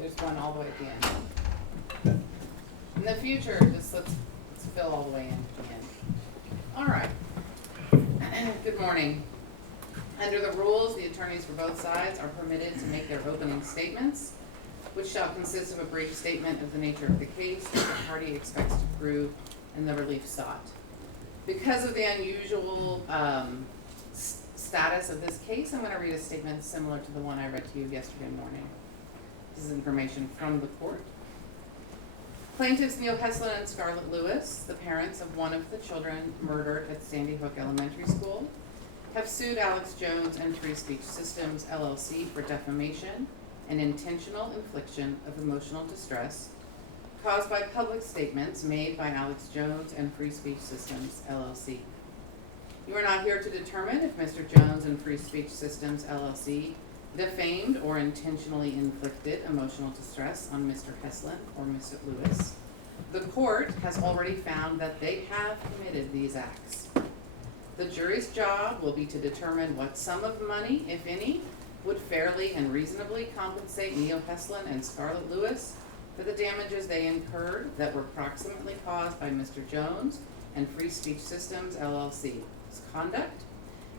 There's one all the way at the end. In the future, just let's fill all the way in at the end. All right. Good morning. Under the rules, the attorneys for both sides are permitted to make their opening statements, which shall consist of a brief statement of the nature of the case that the party expects to prove and the relief sought. Because of the unusual status of this case, I'm going to read a statement similar to the one I read to you yesterday morning. This is information from the court. Plaintiffs Neil Heslin and Scarlett Lewis, the parents of one of the children murdered at Sandy Hook Elementary School, have sued Alex Jones and Free Speech Systems, LLC for defamation and intentional infliction of emotional distress caused by public statements made by Alex Jones and Free Speech Systems, LLC. You are not here to determine if Mr. Jones and Free Speech Systems, LLC defamed or intentionally inflicted emotional distress on Mr. Heslin or Mr. Lewis. The court has already found that they have committed these acts. The jury's job will be to determine what sum of money, if any, would fairly and reasonably compensate Neil Heslin and Scarlett Lewis for the damages they incurred that were proximately caused by Mr. Jones and Free Speech Systems, LLC's conduct,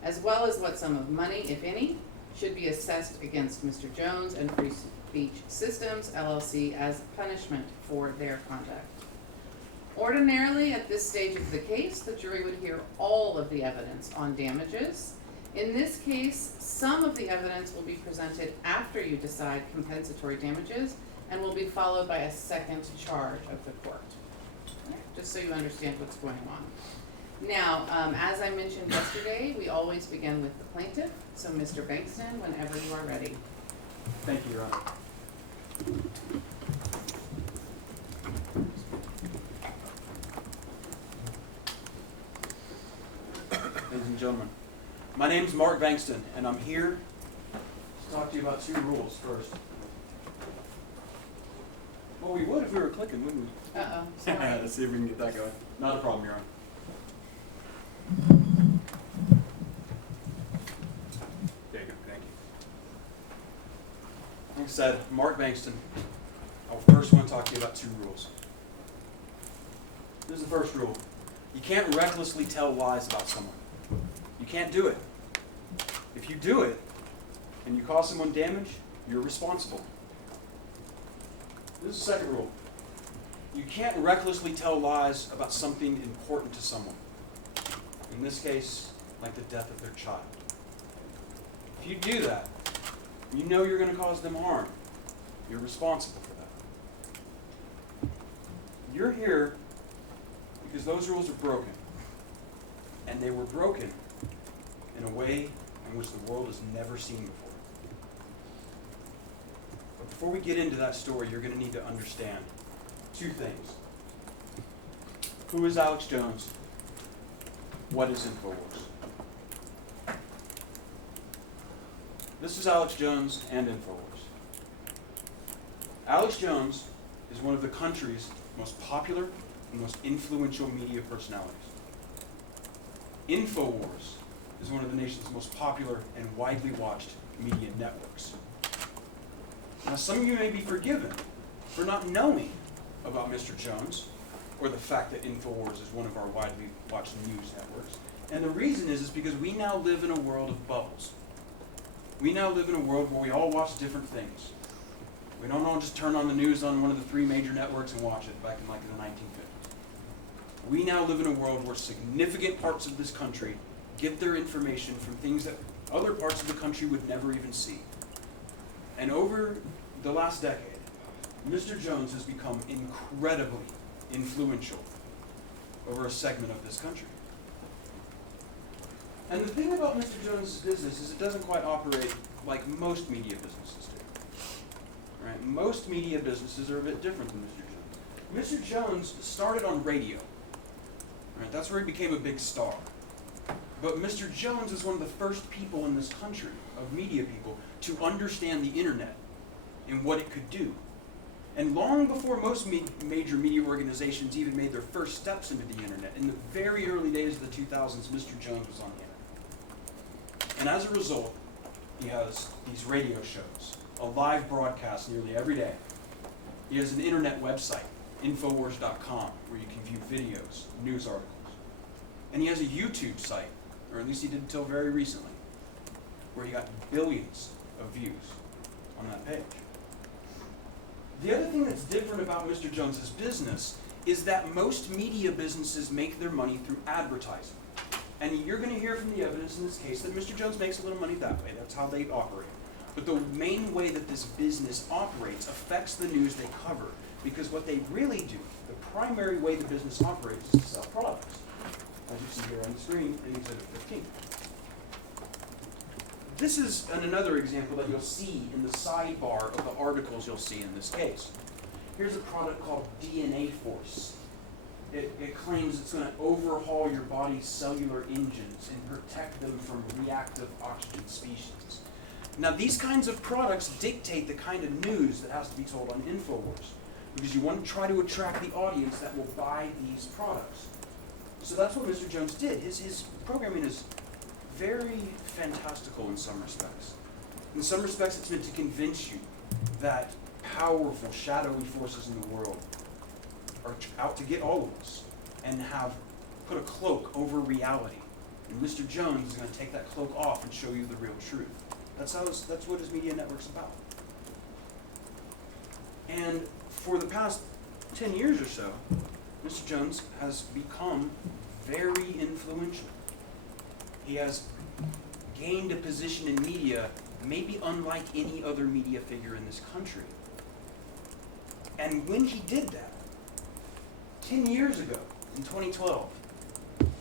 as well as what sum of money, if any, should be assessed against Mr. Jones and Free Speech Systems, LLC as punishment for their conduct. Ordinarily, at this stage of the case, the jury would hear all of the evidence on damages. In this case, some of the evidence will be presented after you decide compensatory damages and will be followed by a second charge of the court. Just so you understand what's going on. Now, as I mentioned yesterday, we always begin with the plaintiff. So, Mr. Bankston, whenever you are ready. Thank you, Your Honor. Ladies and gentlemen, my name is Mark Bankston, and I'm here to talk to you about two rules first. Well, we would if we were clicking, wouldn't we? Uh-oh, sorry. Let's see if we can get that going. Not a problem, Your Honor. There you go, thank you. Like I said, Mark Bankston, I first want to talk to you about two rules. This is the first rule. You can't recklessly tell lies about someone. You can't do it. If you do it, and you cause someone damage, you're responsible. This is the second rule. You can't recklessly tell lies about something important to someone. In this case, like the death of their child. If you do that, you know you're going to cause them harm. You're responsible for that. You're here because those rules are broken. And they were broken in a way in which the world has never seen before. But before we get into that story, you're going to need to understand two things. Who is Alex Jones? What is InfoWars? This is Alex Jones and InfoWars. Alex Jones is one of the country's most popular and most influential media personalities. InfoWars is one of the nation's most popular and widely watched media networks. Now, some of you may be forgiven for not knowing about Mr. Jones or the fact that InfoWars is one of our widely watched news networks. And the reason is because we now live in a world of bubbles. We now live in a world where we all watch different things. We don't all just turn on the news on one of the three major networks and watch it back in like the 1950s. We now live in a world where significant parts of this country get their information from things that other parts of the country would never even see. And over the last decade, Mr. Jones has become incredibly influential over a segment of this country. And the thing about Mr. Jones' business is it doesn't quite operate like most media businesses do. Right? Most media businesses are a bit different than Mr. Jones. Mr. Jones started on radio. Right? That's where he became a big star. But Mr. Jones is one of the first people in this country, of media people, to understand the internet and what it could do. And long before most major media organizations even made their first steps into the internet, in the very early days of the 2000s, Mr. Jones was on the internet. And as a result, he has these radio shows a live broadcast nearly every day. He has an internet website, Infowars.com, where you can view videos, news articles. And he has a YouTube site, or at least he did until very recently, where he got billions of views on that page. The other thing that's different about Mr. Jones's business is that most media businesses make their money through advertising. And you're going to hear from the evidence in this case that Mr. Jones makes a little money that way. That's how they operate. But the main way that this business operates affects the news they cover. Because what they really do, the primary way the business operates is to sell products. As you see here on the screen in Exhibit 15. This is another example that you'll see in the sidebar of the articles you'll see in this case. Here's a product called DNA Force. It claims it's going to overhaul your body's cellular engines and protect them from reactive oxygen species. Now, these kinds of products dictate the kind of news that has to be told on InfoWars, because you want to try to attract the audience that will buy these products. So that's what Mr. Jones did. His programming is very fantastical in some respects. In some respects, it's meant to convince you that powerful, shadowy forces in the world are out to get all of us and have put a cloak over reality. And Mr. Jones is going to take that cloak off and show you the real truth. That's what his media network's about. And for the past 10 years or so, Mr. Jones has become very influential. He has gained a position in media maybe unlike any other media figure in this country. And when he did that, 10 years ago, in 2012,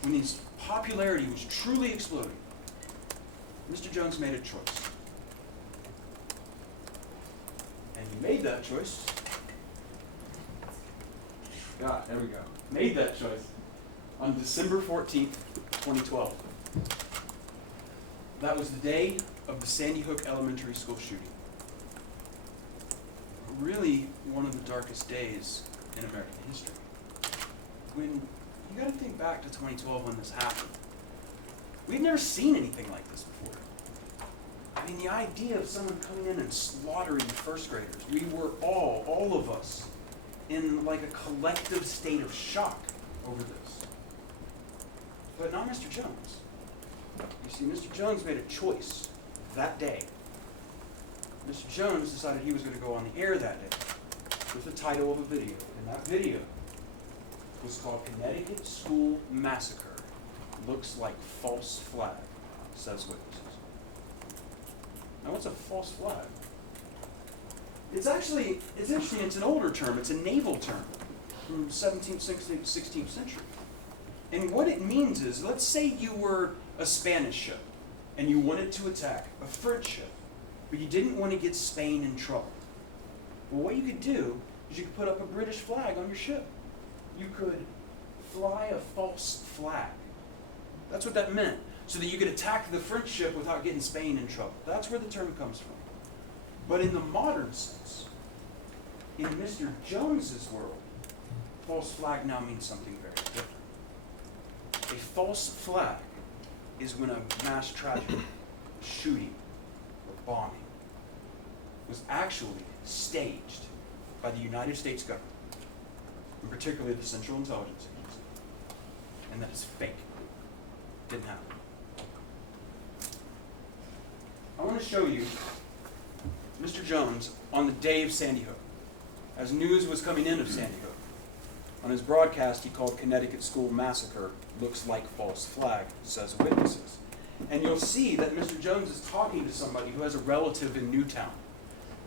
when his popularity was truly exploding, Mr. Jones made a choice. And he made that choice. There we go. Made that choice on December 14th, 2012. That was the day of the Sandy Hook Elementary School shooting. Really one of the darkest days in American history. When you got to think back to 2012 when this happened. We'd never seen anything like this before. I mean, the idea of someone coming in and slaughtering first graders, we were all of us, in like a collective state of shock over this. But not Mr. Jones. You see, Mr. Jones made a choice that day. Mr. Jones decided he was going to go on the air that day with the title of a video. And that video was called Connecticut School Massacre Looks Like False Flag, says witnesses. Now, what's a false flag? It's interesting, it's an older term. It's a naval term from 17th, 16th century. And what it means is, let's say you were a Spanish ship and you wanted to attack a French ship, but you didn't want to get Spain in trouble. Well, what you could do is you could put up a British flag on your ship. You could fly a false flag. That's what that meant, so that you could attack the French ship without getting Spain in trouble. That's where the term comes from. But in the modern sense, in Mr. Jones's world, false flag now means something very different. A false flag is when a mass tragedy, a shooting, or bombing was actually staged by the United States government, and particularly the Central Intelligence Agency, and that is fake. Didn't happen. I want to show you Mr. Jones on the day of Sandy Hook, as news was coming in of Sandy Hook. On his broadcast, he called Connecticut School Massacre Looks Like False Flag, says witnesses. And you'll see that Mr. Jones is talking to somebody who has a relative in Newtown,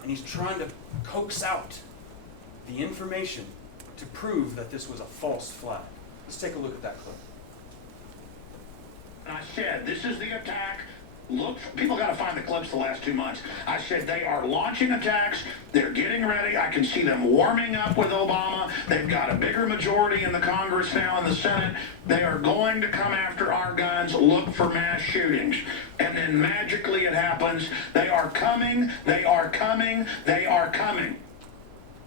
and he's trying to coax out the information to prove that this was a false flag. Let's take a look at that clip. I said, this is the attack. Look, people got to find the clips the last 2 months. I said they are launching attacks. They're getting ready. I can see them warming up with Obama. They've got a bigger majority in the Congress now, in the Senate. They are going to come after our guns, look for mass shootings. And then magically it happens. They are coming. They are coming. They are coming.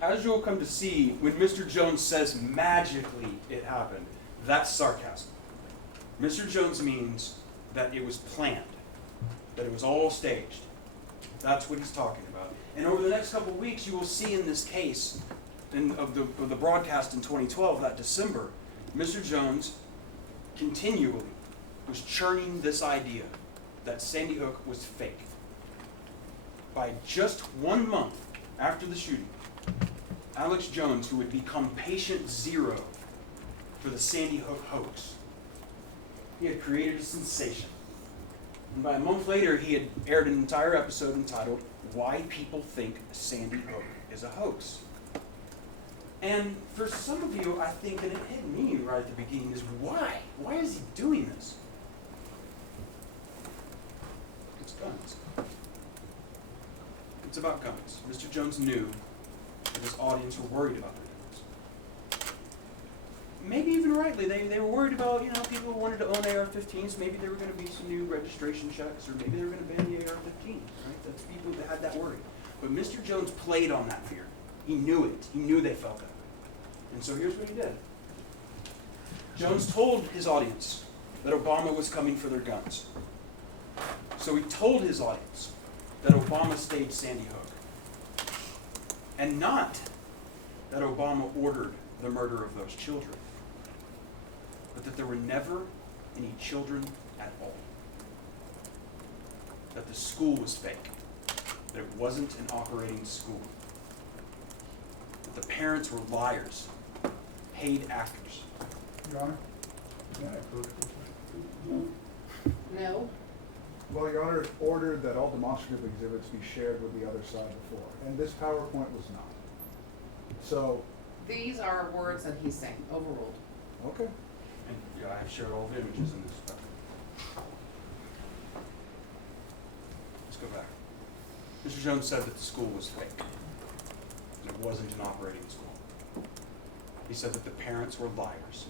As you'll come to see, when Mr. Jones says magically it happened, that's sarcasm. Mr. Jones means that it was planned, that it was all staged. That's what he's talking about. And over the next couple of weeks, you will see in this case of the broadcast in 2012, that December, Mr. Jones continually was churning this idea that Sandy Hook was fake. By just 1 month after the shooting, Alex Jones, who would become patient zero for the Sandy Hook hoax, he had created a sensation. And by a month later, he had aired an entire episode entitled, "Why People Think Sandy Hook is a Hoax." And for some of you, I think, and it hit me right at the beginning, is why? Why is he doing this? It's guns. It's about guns. Mr. Jones knew that his audience were worried about their guns. Maybe even rightly, they were worried about, people who wanted to own AR-15s. Maybe there were going to be some new registration checks, or maybe they were going to ban the AR-15, right? That's people that had that worry. But Mr. Jones played on that fear. He knew it. He knew they felt that way. And so here's what he did. Jones told his audience that Obama was coming for their guns. So he told his audience that Obama staged Sandy Hook. And not that Obama ordered the murder of those children, but that there were never any children at all. That the school was fake. That it wasn't an operating school. That the parents were liars, paid actors. Your Honor, may I approach this? No? Well, Your Honor ordered that all demonstrative exhibits be shared with the other side before, and this PowerPoint was not. So, These are words that he's saying, overruled. okay. And I have shared all the images in this stuff. Let's go back. Mr. Jones said that the school was fake. And it wasn't an operating school. He said that the parents were liars,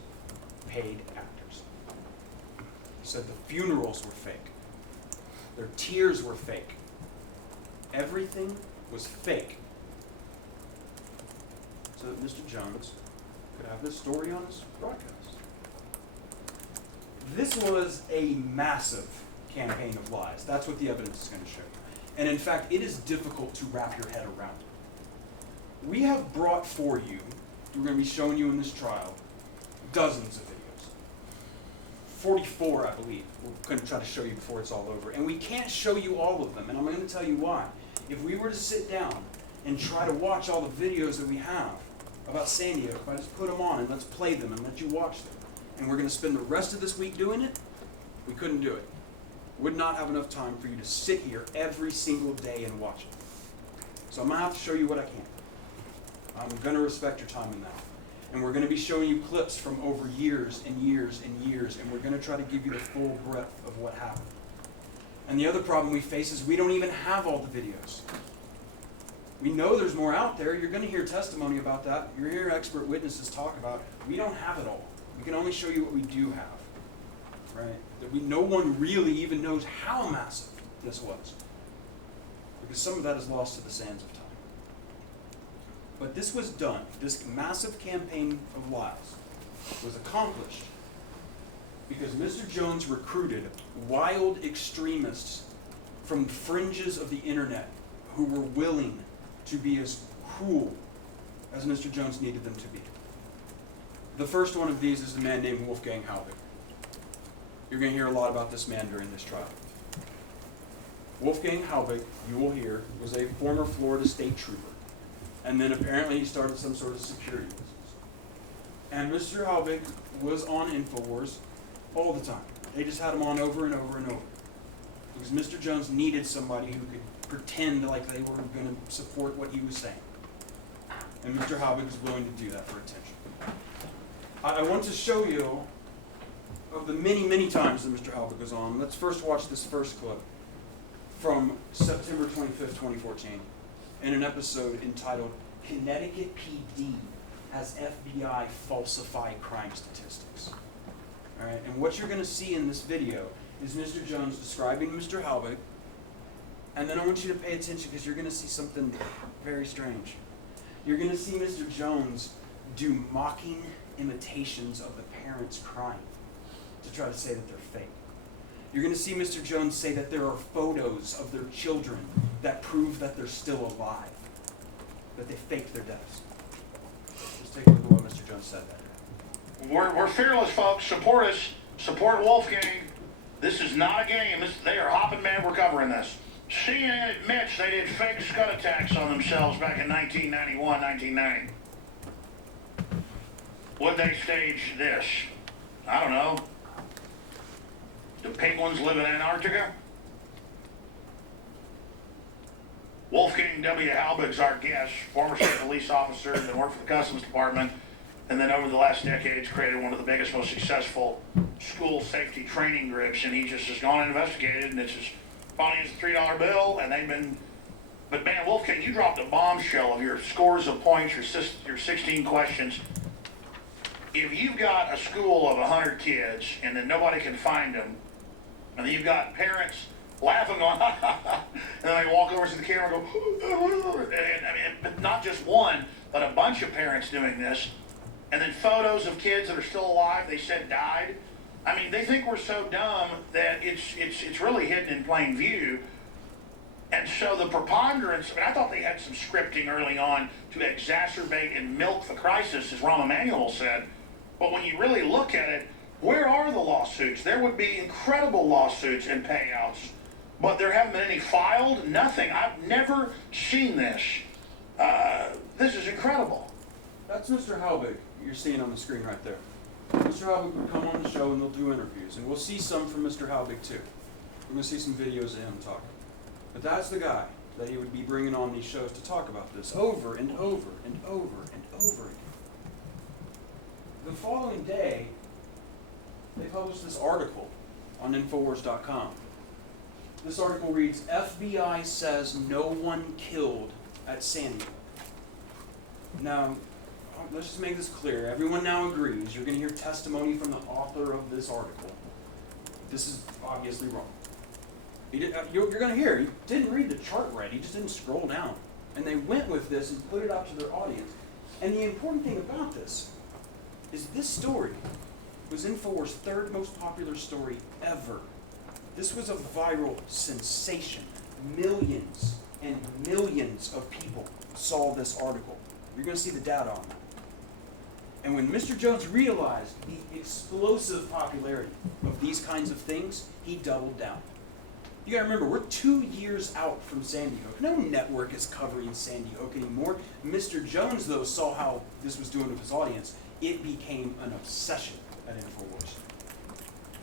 paid actors. He said the funerals were fake. Their tears were fake. Everything was fake. So that Mr. Jones could have this story on his broadcast. This was a massive campaign of lies. That's what the evidence is going to show you. And in fact, it is difficult to wrap your head around it. We have brought for you, we're going to be showing you in this trial, dozens of videos. 44, I believe. We're going to try to show you before it's all over. And we can't show you all of them, and I'm going to tell you why. If we were to sit down and try to watch all the videos that we have about Sandy Hook, if I just put them on and let's play them and let you watch them, and we're going to spend the rest of this week doing it, we couldn't do it. Would not have enough time for you to sit here every single day and watch it. So I'm going to have to show you what I can. I'm going to respect your time in that. And we're going to be showing you clips from over years and years and years, and we're going to try to give you the full breadth of what happened. And the other problem we face is we don't even have all the videos. We know there's more out there. You're going to hear testimony about that. You're hearing expert witnesses talk about it. We don't have it all. We can only show you what we do have, right? That no one really even knows how massive this was, because some of that is lost to the sands of time. But this was done. This massive campaign of lies was accomplished because Mr. Jones recruited wild extremists from the fringes of the internet who were willing to be as cruel as Mr. Jones needed them to be. The first one of these is a man named Wolfgang Halbig. You're going to hear a lot about this man during this trial. Wolfgang Halbig, you will hear, was a former Florida state trooper. And then apparently he started some sort of security business. And Mr. Halbig was on InfoWars all the time. They just had him on over and over and over. Because Mr. Jones needed somebody who could pretend like they were going to support what he was saying. And Mr. Halbig was willing to do that for attention. I want to show you of the many, many times that Mr. Halbig was on. Let's first watch this first clip from September 25th, 2014, in an episode entitled Connecticut PD has FBI falsify crime statistics. All right, and what you're going to see in this video is Mr. Jones describing Mr. Halbig, and then I want you to pay attention because you're going to see something very strange. You're going to see Mr. Jones do mocking imitations of the parents crying to try to say that they're fake. You're going to see Mr. Jones say that there are photos of their children that prove that they're still alive, that they faked their deaths. Let's take a look at what Mr. Jones said there. We're fearless, folks. Support us. Support Wolfgang. This is not a game. They are hopping mad. We're covering this. CNN admits they did fake scud attacks on themselves back in 1991, 1990. Would they stage this? I don't know. Do penguins live in Antarctica? Wolfgang W. Halbig's our guest, former state police officer, and worked for the Customs Department, and then over the last decades created one of the biggest, most successful school safety training groups, and he just has gone and investigated, and it's as funny as a $3 bill, and they've been, but man, Wolfgang, you dropped a bombshell of your scores of points, your 16 questions. If you've got a school of 100 kids, and then nobody can find them, and then you've got parents laughing on, and then they walk over to the camera and go, and not just one, but a bunch of parents doing this, and then photos of kids that are still alive, they said died. I mean, they think we're so dumb that it's really hidden in plain view. And so the preponderance, I thought they had some scripting early on to exacerbate and milk the crisis, as Rahm Emanuel said. But when you really look at it, where are the lawsuits? There would be incredible lawsuits and payouts, but there haven't been any filed, nothing. I've never seen this. This is incredible. That's Mr. Halbig you're seeing on the screen right there. Mr. Halbig will come on the show and they'll do interviews, and we'll see some from Mr. Halbig too. We're going to see some videos of him talking. But that's the guy that he would be bringing on these shows to talk about this over and over and over and over again. The following day, they published this article on Infowars.com. This article reads, FBI says no one killed at Sandy Hook. Now, let's just make this clear. Everyone now agrees. You're going to hear testimony from the author of this article. This is obviously wrong. You're going to hear, he didn't read the chart right. He just didn't scroll down. And they went with this and put it out to their audience. And the important thing about this is this story was Infowars' third most popular story ever. This was a viral sensation. Millions and millions of people saw this article. You're going to see the data on that. And when Mr. Jones realized the explosive popularity of these kinds of things, he doubled down. You gotta remember, we're 2 years out from Sandy Hook. No network is covering Sandy Hook anymore. Mr. Jones, though, saw how this was doing with his audience. It became an obsession at InfoWars.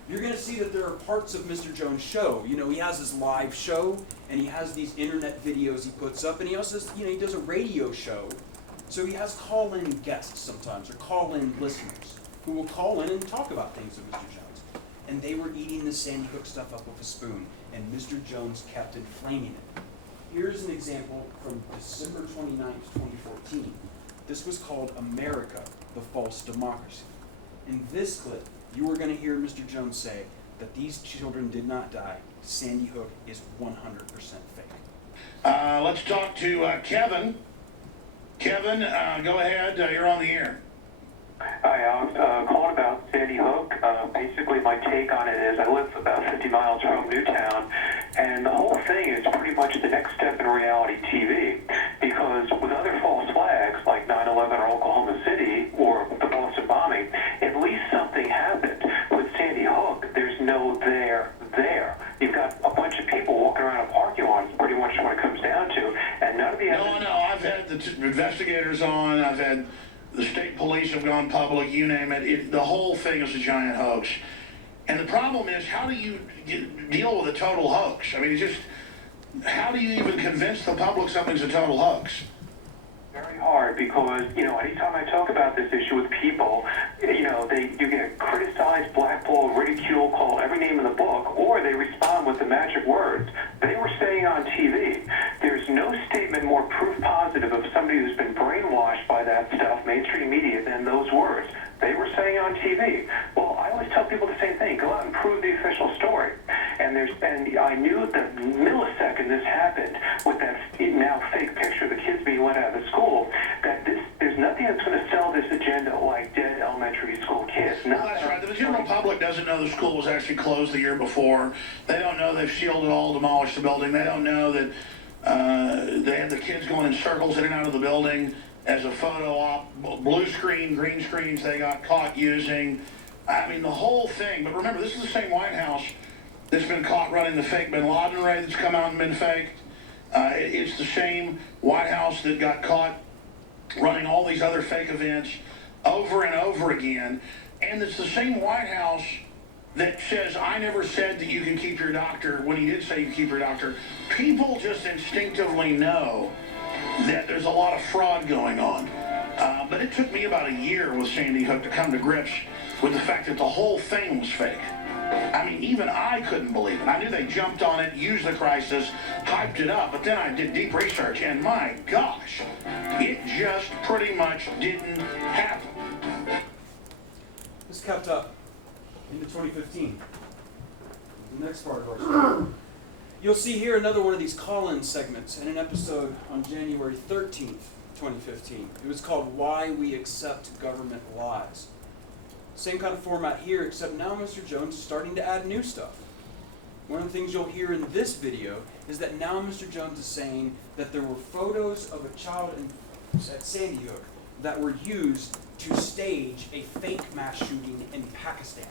You're gonna see that there are parts of Mr. Jones' show. You know, he has his live show, and he has these internet videos he puts up, and he also, he does a radio show. So he has call-in guests sometimes, or call-in listeners, who will call in and talk about things with Mr. Jones. And they were eating the Sandy Hook stuff up with a spoon, and Mr. Jones kept inflaming it. Here's an example from December 29th, 2014. This was called America, the False Democracy. In this clip, you are going to hear Mr. Jones say that these children did not die. Sandy Hook is 100% fake. Let's talk to Kevin. Kevin, go ahead. You're on the air. Hi, I was calling about Sandy Hook. Basically, my take on it is I live about 50 miles from Newtown, and the whole thing is pretty much the next step in reality TV, because with other false flags like 9/11 or Oklahoma City or the Boston bombing, at least something happened. With Sandy Hook, there's no there. You've got a bunch of people walking around a parking lot, is pretty much what it comes down to, and none of the evidence... No, I've had the investigators on, I've had the state police have gone public, you name it. The whole thing is a giant hoax. And the problem is, how do you deal with a total hoax? I mean, how do you even convince the public something's a total hoax? Very hard, because, anytime I talk about this issue with people, you get criticized, blackballed, ridiculed, called every name in the book, or they respond with the magic words. They were saying on TV, there's no statement more proof positive of somebody who's been brainwashed by that stuff, mainstream media, than those words. They were saying on TV. Well, I always tell people the same thing. Go out and prove the official story. And I knew the millisecond this happened with that now fake picture of the kids being let out of the school, that there's nothing that's going to sell this agenda like dead elementary elementary school kids. Well, that's right. The general public doesn't know the school was actually closed the year before. They don't know they've sealed it all, demolished the building. They don't know that they had the kids going in circles in and out of the building as a photo op. Blue screen, green screens they got caught using. I mean, the whole thing. But remember, this is the same White House that's been caught running the fake Bin Laden raid that's come out and been faked. It's the same White House that got caught running all these other fake events over and over again. And it's the same White House that says, I never said that you can keep your doctor, when he did say you can keep your doctor. People just instinctively know that there's a lot of fraud going on. But it took me about a year with Sandy Hook to come to grips with the fact that the whole thing was fake. I mean, even I couldn't believe it. I knew they jumped on it, used the crisis, hyped it up, but then I did deep research, and my gosh, it just pretty much didn't happen. This kept up into 2015. The next part of our story. You'll see here another one of these call-in segments in an episode on January 13th, 2015. It was called Why We Accept Government Lies. Same kind of format here, except now Mr. Jones is starting to add new stuff. One of the things you'll hear in this video is that now Mr. Jones is saying that there were photos of a child at Sandy Hook that were used to stage a fake mass shooting in Pakistan.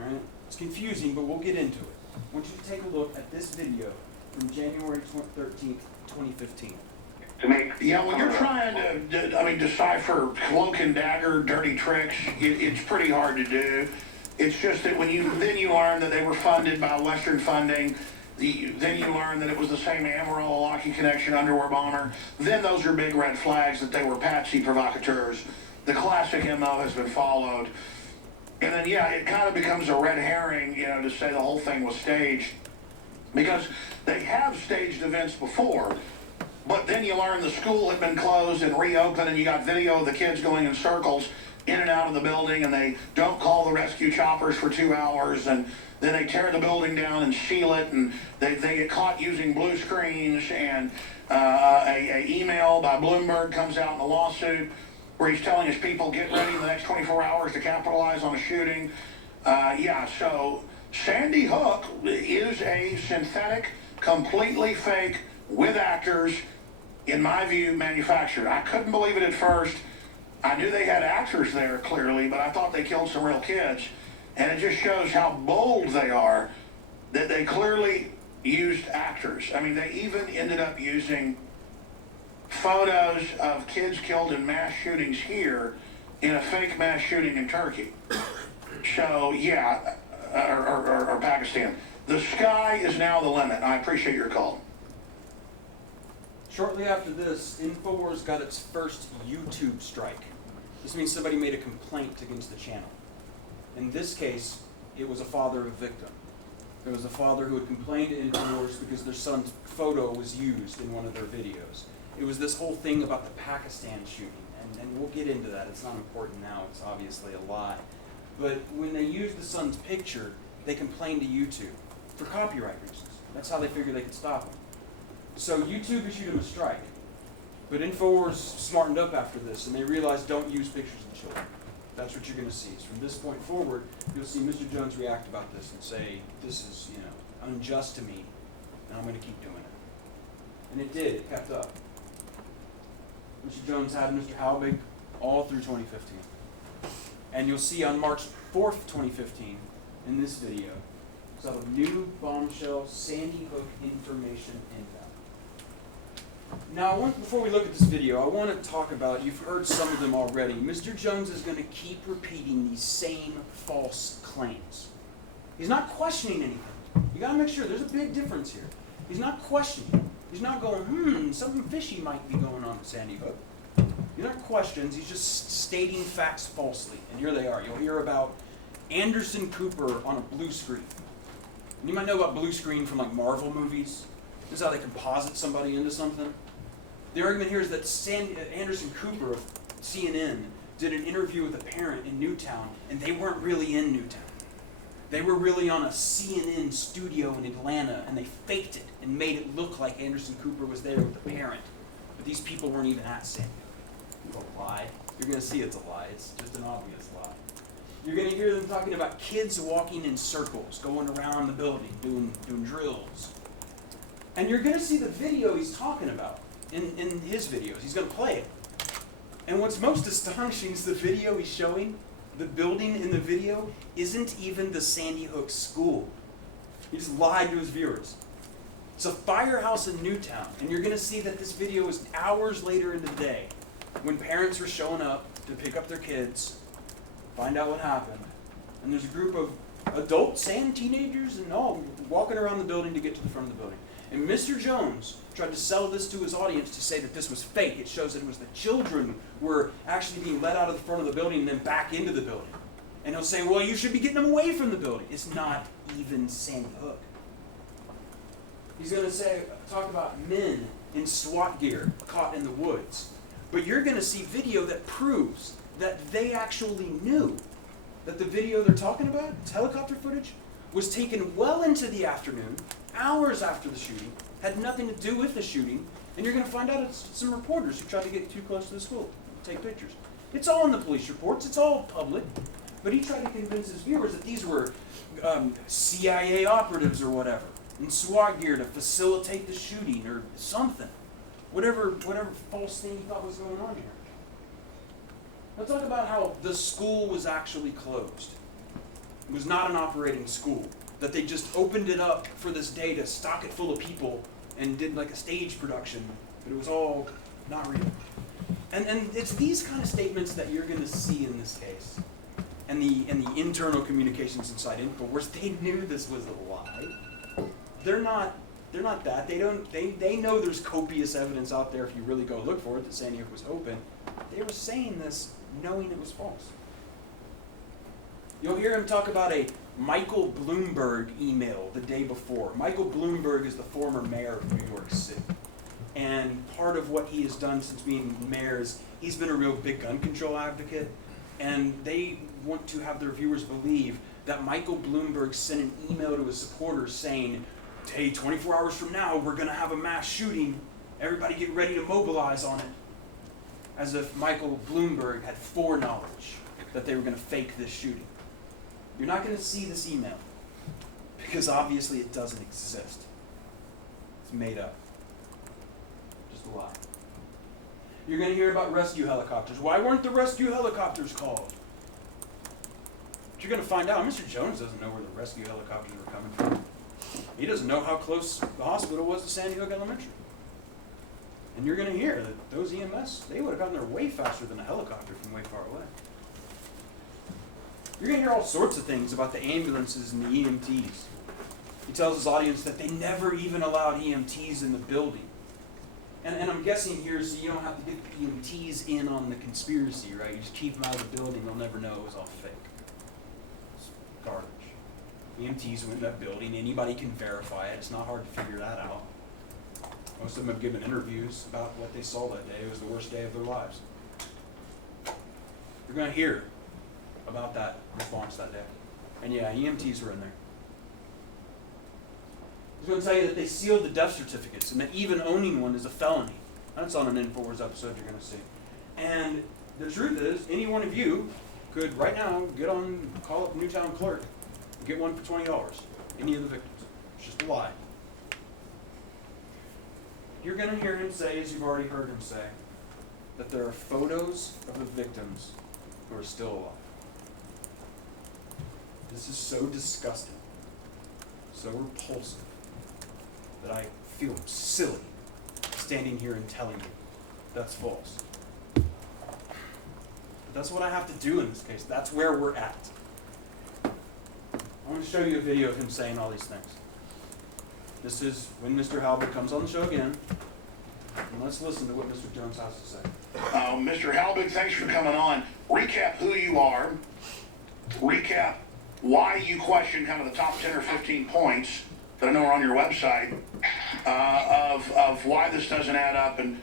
All right? It's confusing, but we'll get into it. I want you to take a look at this video from January 13th, 2015. To make Yeah, when you're trying to, decipher cloak and dagger, dirty tricks, it's pretty hard to do. It's just that when you learn that they were funded by Western funding, then you learn that it was the same Amarillo Lockheed Connection underwear bomber. Then those are big red flags that they were patsy provocateurs. The classic MO has been followed. And then, yeah, it kind of becomes a red herring, to say the whole thing was staged. Because they have staged events before. But then you learn the school had been closed and reopened, and you got video of the kids going in circles in and out of the building, and they don't call the rescue choppers for 2 hours, and then they tear the building down and seal it, and they get caught using blue screens, and a email by Bloomberg comes out in a lawsuit where he's telling his people, get ready in the next 24 hours to capitalize on a shooting. So Sandy Hook is a synthetic, completely fake, with actors, in my view, manufactured. I couldn't believe it at first. I knew they had actors there, clearly, but I thought they killed some real kids. And it just shows how bold they are, that they clearly used actors. I mean, they even ended up using photos of kids killed in mass shootings here in a fake mass shooting in Turkey. So, yeah, or Pakistan. The sky is now the limit. I appreciate your call. Shortly after this, InfoWars got its first YouTube strike. This means somebody made a complaint against the channel. In this case, it was a father of a victim. There was a father who had complained to InfoWars because their son's photo was used in one of their videos. It was this whole thing about the Pakistan shooting, and we'll get into that. It's not important now. It's obviously a lie. But when they used the son's picture, they complained to YouTube for copyright reasons. That's how they figured they could stop him. So YouTube issued him a strike. But InfoWars smartened up after this, and they realized don't use pictures of children. That's what you're going to see. So from this point forward, you'll see Mr. Jones react about this and say, this is, unjust to me, and I'm going to keep doing it. And it did. It kept up. Mr. Jones had Mr. Halbig all through 2015. And you'll see on March 4th, 2015, in this video, it's of a new bombshell Sandy Hook information inbound. Now, before we look at this video, I want to talk about, you've heard some of them already. Mr. Jones is going to keep repeating these same false claims. He's not questioning anything. You got to make sure there's a big difference here. He's not questioning. He's not going, something fishy might be going on at Sandy Hook. They're not questions. He's just stating facts falsely. And here they are. You'll hear about Anderson Cooper on a blue screen. You might know about blue screen from like Marvel movies. This is how they composite somebody into something. The argument here is that Anderson Cooper of CNN did an interview with a parent in Newtown, and they weren't really in Newtown. They were really on a CNN studio in Atlanta, and they faked it and made it look like Anderson Cooper was there with the parent. But these people weren't even at Sandy Hook. What a lie. you're going to see it's a lie. It's just an obvious lie. You're going to hear them talking about kids walking in circles, going around the building, doing drills. And you're going to see the video he's talking about in his videos. He's going to play it. And what's most astonishing is the video he's showing, the building in the video, isn't even the Sandy Hook school. He just lied to his viewers. It's a firehouse in Newtown, and you're going to see that this video is hours later in the day when parents were showing up to pick up their kids, find out what happened, and there's a group of adults and teenagers and all walking around the building to get to the front of the building. And Mr. Jones tried to sell this to his audience to say that this was fake. It shows that it was the children were actually being let out of the front of the building and then back into the building. And he'll say, well, you should be getting them away from the building. It's not even Sandy Hook. He's going to talk about men in SWAT gear caught in the woods. But you're going to see video that proves that they actually knew that the video they're talking about, it's helicopter footage, was taken well into the afternoon, hours after the shooting, had nothing to do with the shooting, and you're going to find out it's some reporters who tried to get too close to the school, take pictures. It's all in the police reports, it's all public, but he tried to convince his viewers that these were CIA operatives or whatever, in SWAT gear to facilitate the shooting or something. Whatever false thing he thought was going on here. Let's talk about how the school was actually closed. It was not an operating school. That they just opened it up for this day to stock it full of people and did like a stage production. But it was all not real. And it's these kind of statements that you're going to see in this case. And the internal communications inside InfoWars, they knew this was a lie. They're not that. They know there's copious evidence out there if you really go look for it that Sandy Hook was open. They were saying this knowing it was false. You'll hear him talk about a Michael Bloomberg email the day before. Michael Bloomberg is the former mayor of New York City. And part of what he has done since being mayor is he's been a real big gun control advocate. And they want to have their viewers believe that Michael Bloomberg sent an email to his supporters saying, hey, 24 hours from now, we're going to have a mass shooting. Everybody get ready to mobilize on it. As if Michael Bloomberg had foreknowledge that they were going to fake this shooting. You're not going to see this email because obviously it doesn't exist. It's made up. Just a lie. You're going to hear about rescue helicopters. Why weren't the rescue helicopters called? But you're going to find out Mr. Jones doesn't know where the rescue helicopters were coming from. He doesn't know how close the hospital was to Sandy Hook Elementary. And you're going to hear that those EMS, they would have gotten there way faster than a helicopter from way far away. You're going to hear all sorts of things about the ambulances and the EMTs. He tells his audience that they never even allowed EMTs in the building. And I'm guessing here so you don't have to get the EMTs in on the conspiracy, right? You just keep them out of the building, they'll never know it was all fake. It's garbage. EMTs went in that building, anybody can verify it. It's not hard to figure that out. Most of them have given interviews about what they saw that day. It was the worst day of their lives. You're going to hear about that response that day. And yeah, EMTs were in there. He's going to tell you that they sealed the death certificates and that even owning one is a felony. That's on an InfoWars episode you're going to see. And the truth is, any one of you could right now call up Newtown Clerk and get one for $20. Any of the victims. It's just a lie. You're going to hear him say, as you've already heard him say, that there are photos of the victims who are still alive. This is so disgusting, so repulsive, that I feel silly standing here and telling you that's false. But that's what I have to do in this case. That's where we're at. I want to show you a video of him saying all these things. This is when Mr. Halbert comes on the show again. And let's listen to what Mr. Jones has to say. Mr. Halbig, thanks for coming on. Recap who you are. Recap why you question kind of the top 10 or 15 points that I know are on your website of why this doesn't add up. And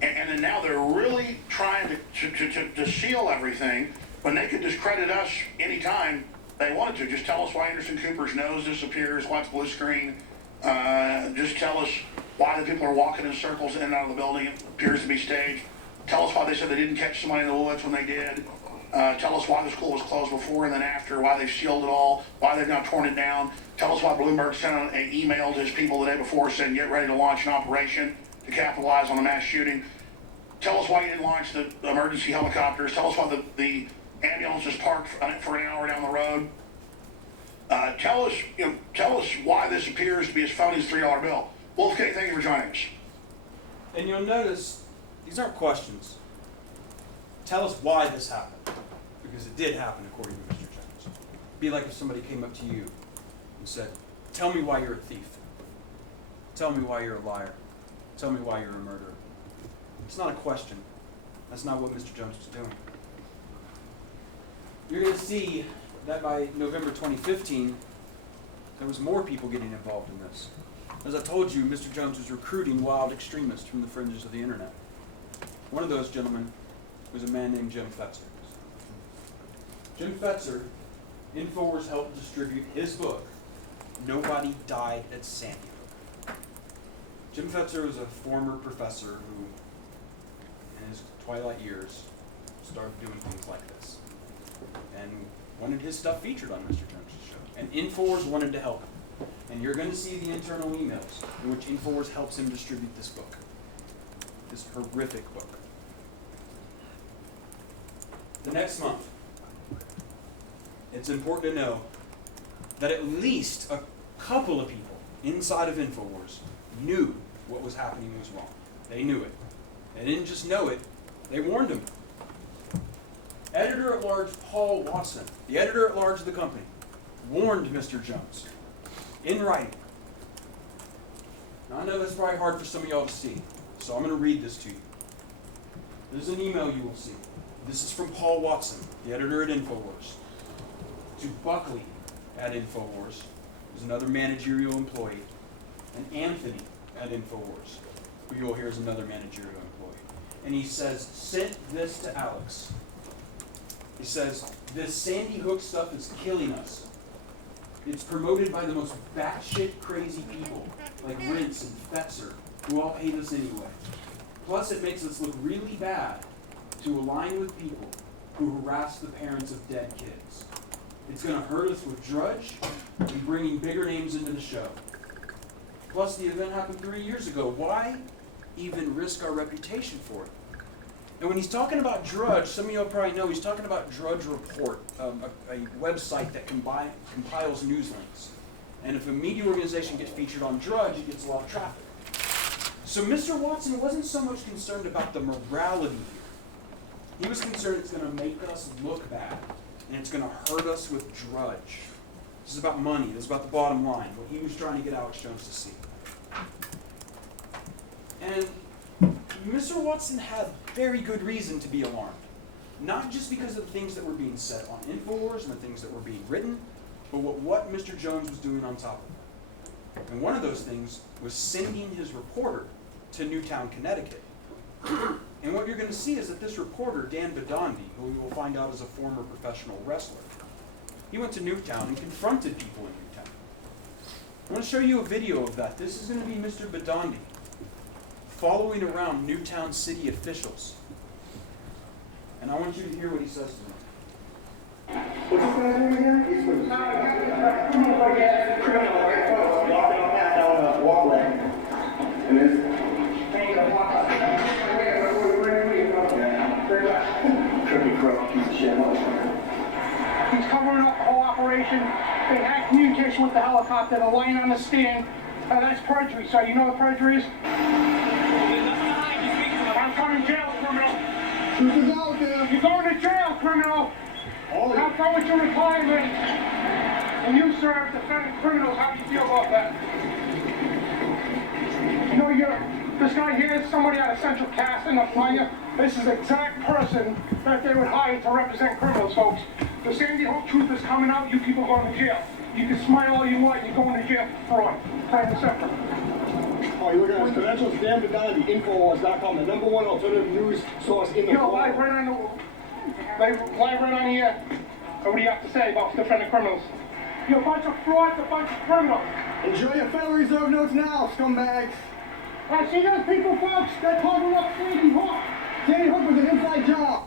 then now they're really trying to seal everything when they could discredit us anytime they wanted to. Just tell us why Anderson Cooper's nose disappears, why it's blue screen. Just tell us why the people are walking in circles in and out of the building. It appears to be staged. Tell us why they said they didn't catch somebody in the woods when they did. Tell us why the school was closed before and then after, why they've sealed it all, why they've not torn it down. Tell us why Bloomberg sent an email to his people the day before saying, get ready to launch an operation to capitalize on the mass shooting. Tell us why you didn't launch the emergency helicopters. Tell us why the ambulance was parked for an hour down the road. Tell us why this appears to be as phony as a $3 bill. Wolf K, thank you for joining us. And you'll notice these aren't questions. Tell us why this happened, because it did happen according to Mr. Jones. It'd be like if somebody came up to you and said, tell me why you're a thief. Tell me why you're a liar. Tell me why you're a murderer. It's not a question. That's not what Mr. Jones was doing. You're going to see that by November 2015, there was more people getting involved in this. As I told you, Mr. Jones was recruiting wild extremists from the fringes of the internet. One of those gentlemen was a man named Jim Fetzer. Jim Fetzer, InfoWars helped distribute his book, Nobody Died at Sandy Hook. Jim Fetzer was a former professor who, in his twilight years, started doing things like this and wanted his stuff featured on Mr. Jones' show. And InfoWars wanted to help him. And you're going to see the internal emails in which InfoWars helps him distribute this book, this horrific book. The next month, it's important to know that at least a couple of people inside of InfoWars knew what was happening was wrong. They knew it. They didn't just know it, they warned him. Editor-at-large Paul Watson, the editor-at-large of the company, warned Mr. Jones in writing. Now, I know that's probably hard for some of y'all to see, so I'm going to read this to you. There's an email you will see. This is from Paul Watson, the editor at InfoWars, to Buckley at InfoWars, who's another managerial employee, and Anthony at InfoWars, who you'll hear is another managerial employee. And he says, sent this to Alex. He says, this Sandy Hook stuff is killing us. It's promoted by the most batshit crazy people, like Rince and Fetzer, who all hate us anyway. Plus, it makes us look really bad to align with people who harass the parents of dead kids. It's going to hurt us with Drudge and bringing bigger names into the show. Plus, the event happened 3 years ago. Why even risk our reputation for it? And when he's talking about Drudge, some of you probably know he's talking about Drudge Report, a website that compiles news links. And if a media organization gets featured on Drudge, it gets a lot of traffic. So Mr. Watson wasn't so much concerned about the morality here. He was concerned it's going to make us look bad, and it's going to hurt us with Drudge. This is about money. This is about the bottom line, what he was trying to get Alex Jones to see. And Mr. Watson had very good reason to be alarmed. Not just because of the things that were being said on InfoWars and the things that were being written, but what Mr. Jones was doing on top of it. And one of those things was sending his reporter to Newtown, Connecticut. And what you're going to see is that this reporter, Dan Bidandi, who you will find out is a former professional wrestler, he went to Newtown and confronted people in Newtown. I want to show you a video of that. This is going to be Mr. Bidandi following around Newtown city officials. And I want you to hear what he says to them. What's this guy's name again? He's from criminal, right? Walking on that down the walkway. And this trippy crook, piece of shit. He's covering up the whole operation. They had communication with the helicopter. They're lying on the stand. That's perjury, sir. You know what perjury is? I'm going to jail, criminal. Truth is out there. You're going to jail, criminal. Have fun with your retirement. And you, sir, defending criminals, how do you feel about that? You know, this guy here is somebody out of Central Casting, the flyer. This is the exact person that they would hire to represent criminals, folks. The Sandy Hook truth is coming out, you people going to jail. You can smile all you want, you're going to jail for fraud. Plain and simple. Oh, you're looking at his credentials? Dan Bidandi, Infowars.com, the #1 alternative news source in the world. Live right on the air. What do you have to say about defending criminals? You're a bunch of frauds, a bunch of criminals. Enjoy your Federal Reserve notes now, scumbags. See those people, folks? They're covering up Sandy Hook. Sandy Hook was an inside job.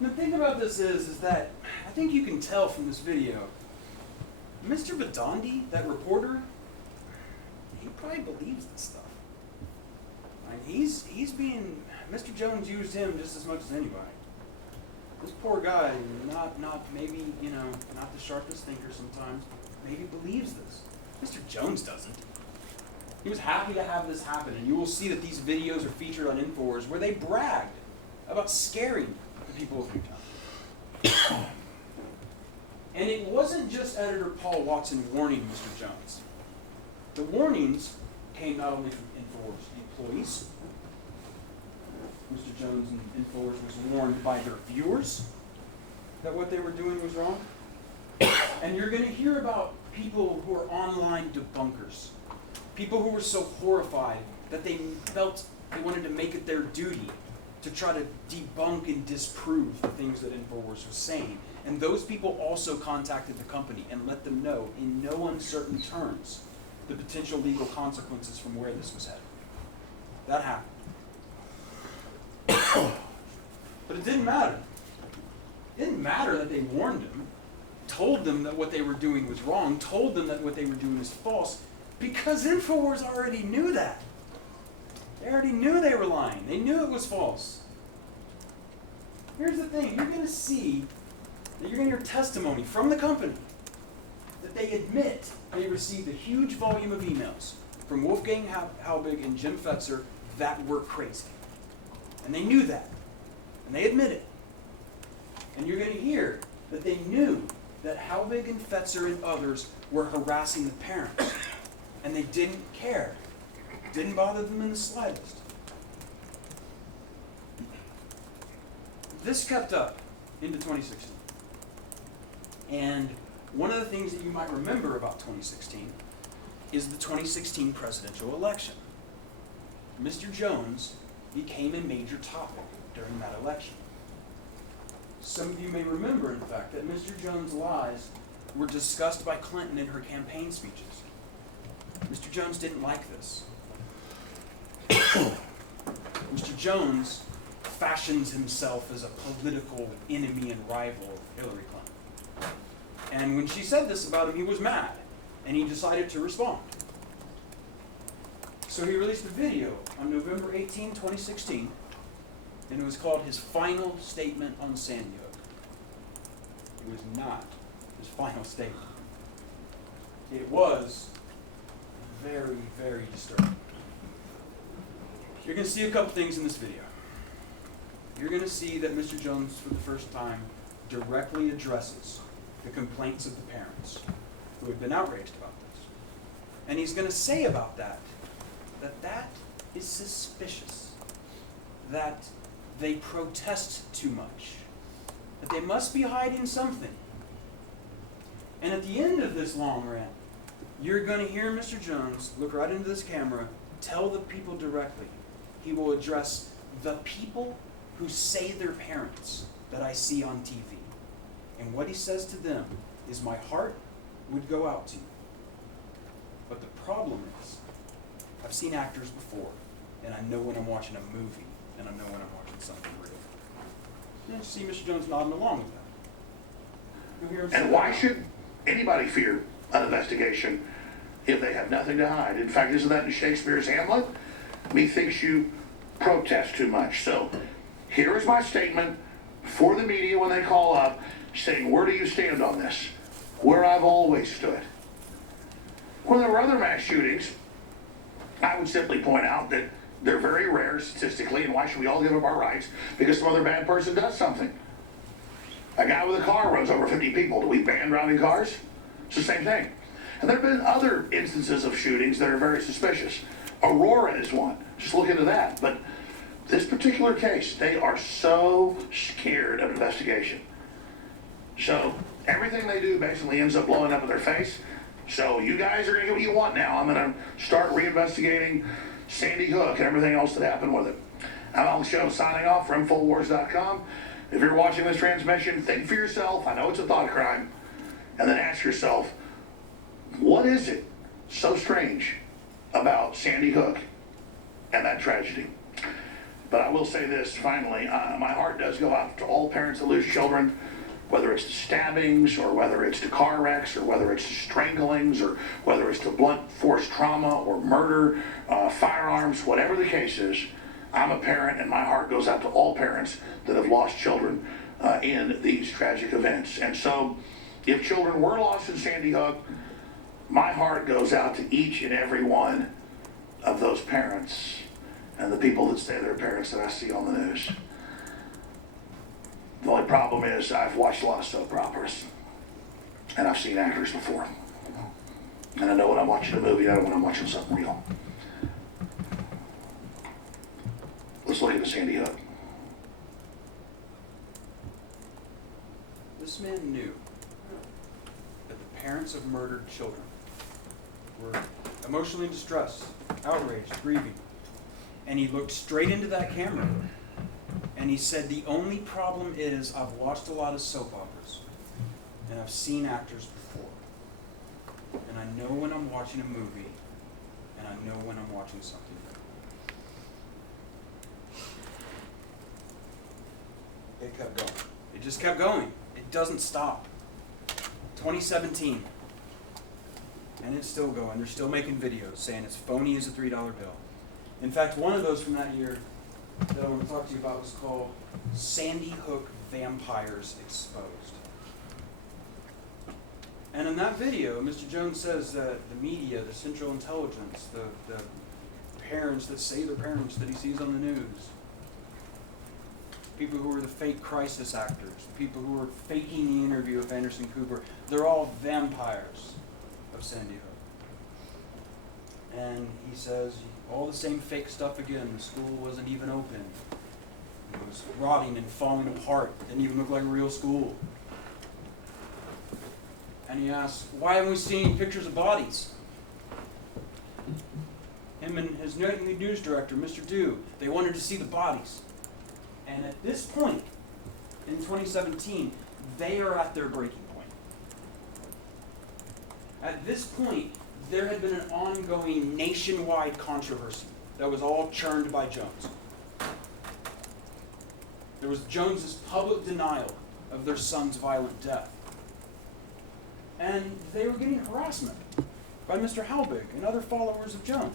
The thing about this is that I think you can tell from this video, Mr. Badandi, that reporter, he probably believes this stuff. I mean, he's being, Mr. Jones used him just as much as anybody. This poor guy, not maybe, you know, not the sharpest thinker sometimes, maybe believes this. Mr. Jones doesn't. He was happy to have this happen, and you will see that these videos are featured on InfoWars where they bragged about scaring the people of Newtown. And it wasn't just editor Paul Watson warning Mr. Jones. The warnings came not only from InfoWars employees. Mr. Jones and InfoWars was warned by their viewers that what they were doing was wrong. And you're going to hear about people who are online debunkers. People who were so horrified that they felt they wanted to make it their duty to try to debunk and disprove the things that InfoWars was saying. And those people also contacted the company and let them know in no uncertain terms the potential legal consequences from where this was headed. That happened. But it didn't matter. It didn't matter that they warned them, told them that what they were doing was wrong, told them that what they were doing was false, because InfoWars already knew that. They already knew they were lying. They knew it was false. Here's the thing. You're going to see that you're going to hear testimony from the company that they admit they received a huge volume of emails from Wolfgang Halbig and Jim Fetzer that were crazy. And they knew that. And they admit it. And you're going to hear that they knew that Halbig and Fetzer and others were harassing the parents. And they didn't care. Didn't bother them in the slightest. This kept up into 2016. And one of the things that you might remember about 2016 is the 2016 presidential election. Mr. Jones became a major topic during that election. Some of you may remember, in fact, that Mr. Jones' lies were discussed by Clinton in her campaign speeches. Mr. Jones didn't like this. Mr. Jones fashions himself as a political enemy and rival of Hillary Clinton. And when she said this about him, he was mad, and he decided to respond. So he released a video on November 18, 2016, and it was called his final statement on Sandy Hook. It was not his final statement. It was very, very disturbing. You're going to see a couple things in this video. You're going to see that Mr. Jones, for the first time, directly addresses the complaints of the parents who had been outraged about this. And he's going to say about that is suspicious, that they protest too much, that they must be hiding something. And at the end of this long rant, you're going to hear Mr. Jones look right into this camera, tell the people directly. He will address the people who say they're parents that I see on TV. And what he says to them is, my heart would go out to you. But the problem is, I've seen actors before, and I know when I'm watching a movie, and I know when I'm watching something real. You see Mr. Jones nodding along with that. You'll hear him say And why should anybody fear an investigation if they have nothing to hide? In fact, isn't that in Shakespeare's Hamlet? Methinks you protest too much. So here is my statement for the media when they call up, saying, where do you stand on this? Where I've always stood. When there were other mass shootings, I would simply point out that they're very rare statistically, and why should we all give up our rights because some other bad person does something? A guy with a car runs over 50 people. Do we ban driving cars? It's the same thing. And there have been other instances of shootings that are very suspicious. Aurora is one. Just look into that. But this particular case, they are so scared of investigation. So everything they do basically ends up blowing up in their face. So you guys are going to get what you want now. I'm going to start reinvestigating Sandy Hook and everything else that happened with it. I'm Alex Jones signing off from InfoWars.com. If you're watching this transmission, think for yourself. I know it's a thought crime. And then ask yourself, what is it so strange about Sandy Hook and that tragedy? But I will will say this finally, my heart does go out to all parents that lose children, whether it's to stabbings or whether it's to car wrecks or whether it's to stranglings or whether it's to blunt force trauma or murder, firearms, whatever the case is. I'm a parent and my heart goes out to all parents that have lost children in these tragic events. And so if children were lost in Sandy Hook, my heart goes out to each and every one of those parents and the people that say they're parents that I see on the news. The only problem is I've watched a lot of soap operas and I've seen actors before. And I know when I'm watching a movie, I know when I'm watching something real. Let's look at the Sandy Hook. This man knew that the parents of murdered children were emotionally distressed, outraged, grieving. And he looked straight into that camera and he said, the only problem is I've watched a lot of soap operas and I've seen actors before. And I know when I'm watching a movie and I know when I'm watching something real. It kept going. It just kept going. It doesn't stop. 2017. And it's still going. They're still making videos saying it's phony as a $3 bill. In fact, one of those from that year that I want to talk to you about was called Sandy Hook Vampires Exposed. And in that video, Mr. Jones says that the media, the Central Intelligence, the parents that say they're parents that he sees on the news, people who are the fake crisis actors, people who are faking the interview of Anderson Cooper, they're all vampires of Sandy Hook. And he says, all the same fake stuff again. The school wasn't even open. It was rotting and falling apart. Didn't even look like a real school. And he asks, why haven't we seen pictures of bodies? Him and his nightly news director, Mr. Dew, they wanted to see the bodies. And at this point, in 2017, they are at their breaking point. At this point, there had been an ongoing nationwide controversy that was all churned by Jones. There was Jones's public denial of their son's violent death. And they were getting harassment by Mr. Halbig and other followers of Jones.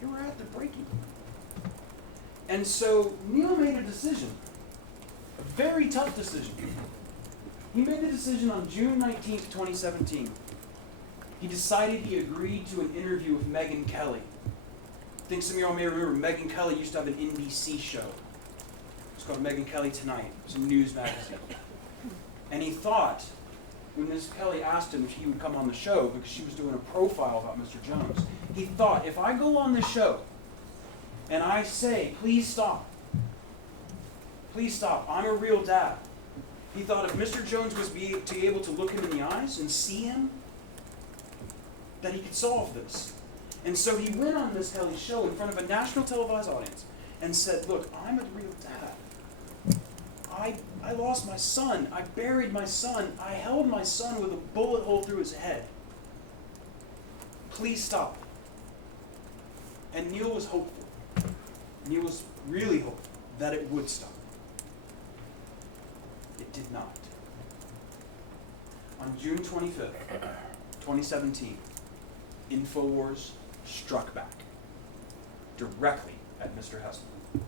They were at the breaking point. And so Neil made a decision, a very tough decision. He made the decision on June 19th, 2017. He decided he agreed to an interview with Megyn Kelly. I think some of y'all may remember Megyn Kelly used to have an NBC show. It's called Megyn Kelly Tonight. It was a news magazine. And he thought, when Ms. Kelly asked him if he would come on the show, because she was doing a profile about Mr. Jones, he thought, if I go on this show and I say, please stop, I'm a real dad. He thought if Mr. Jones was able to look him in the eyes and see him, that he could solve this. And so he went on Ms. Kelly's show in front of a national televised audience and said, look, I'm a real dad. I lost my son. I buried my son. I held my son with a bullet hole through his head. Please stop. And Neil was hopeful. Neil was really hopeful that it would stop. It did not. On June 25th, 2017, InfoWars struck back directly at Mr. Heslin.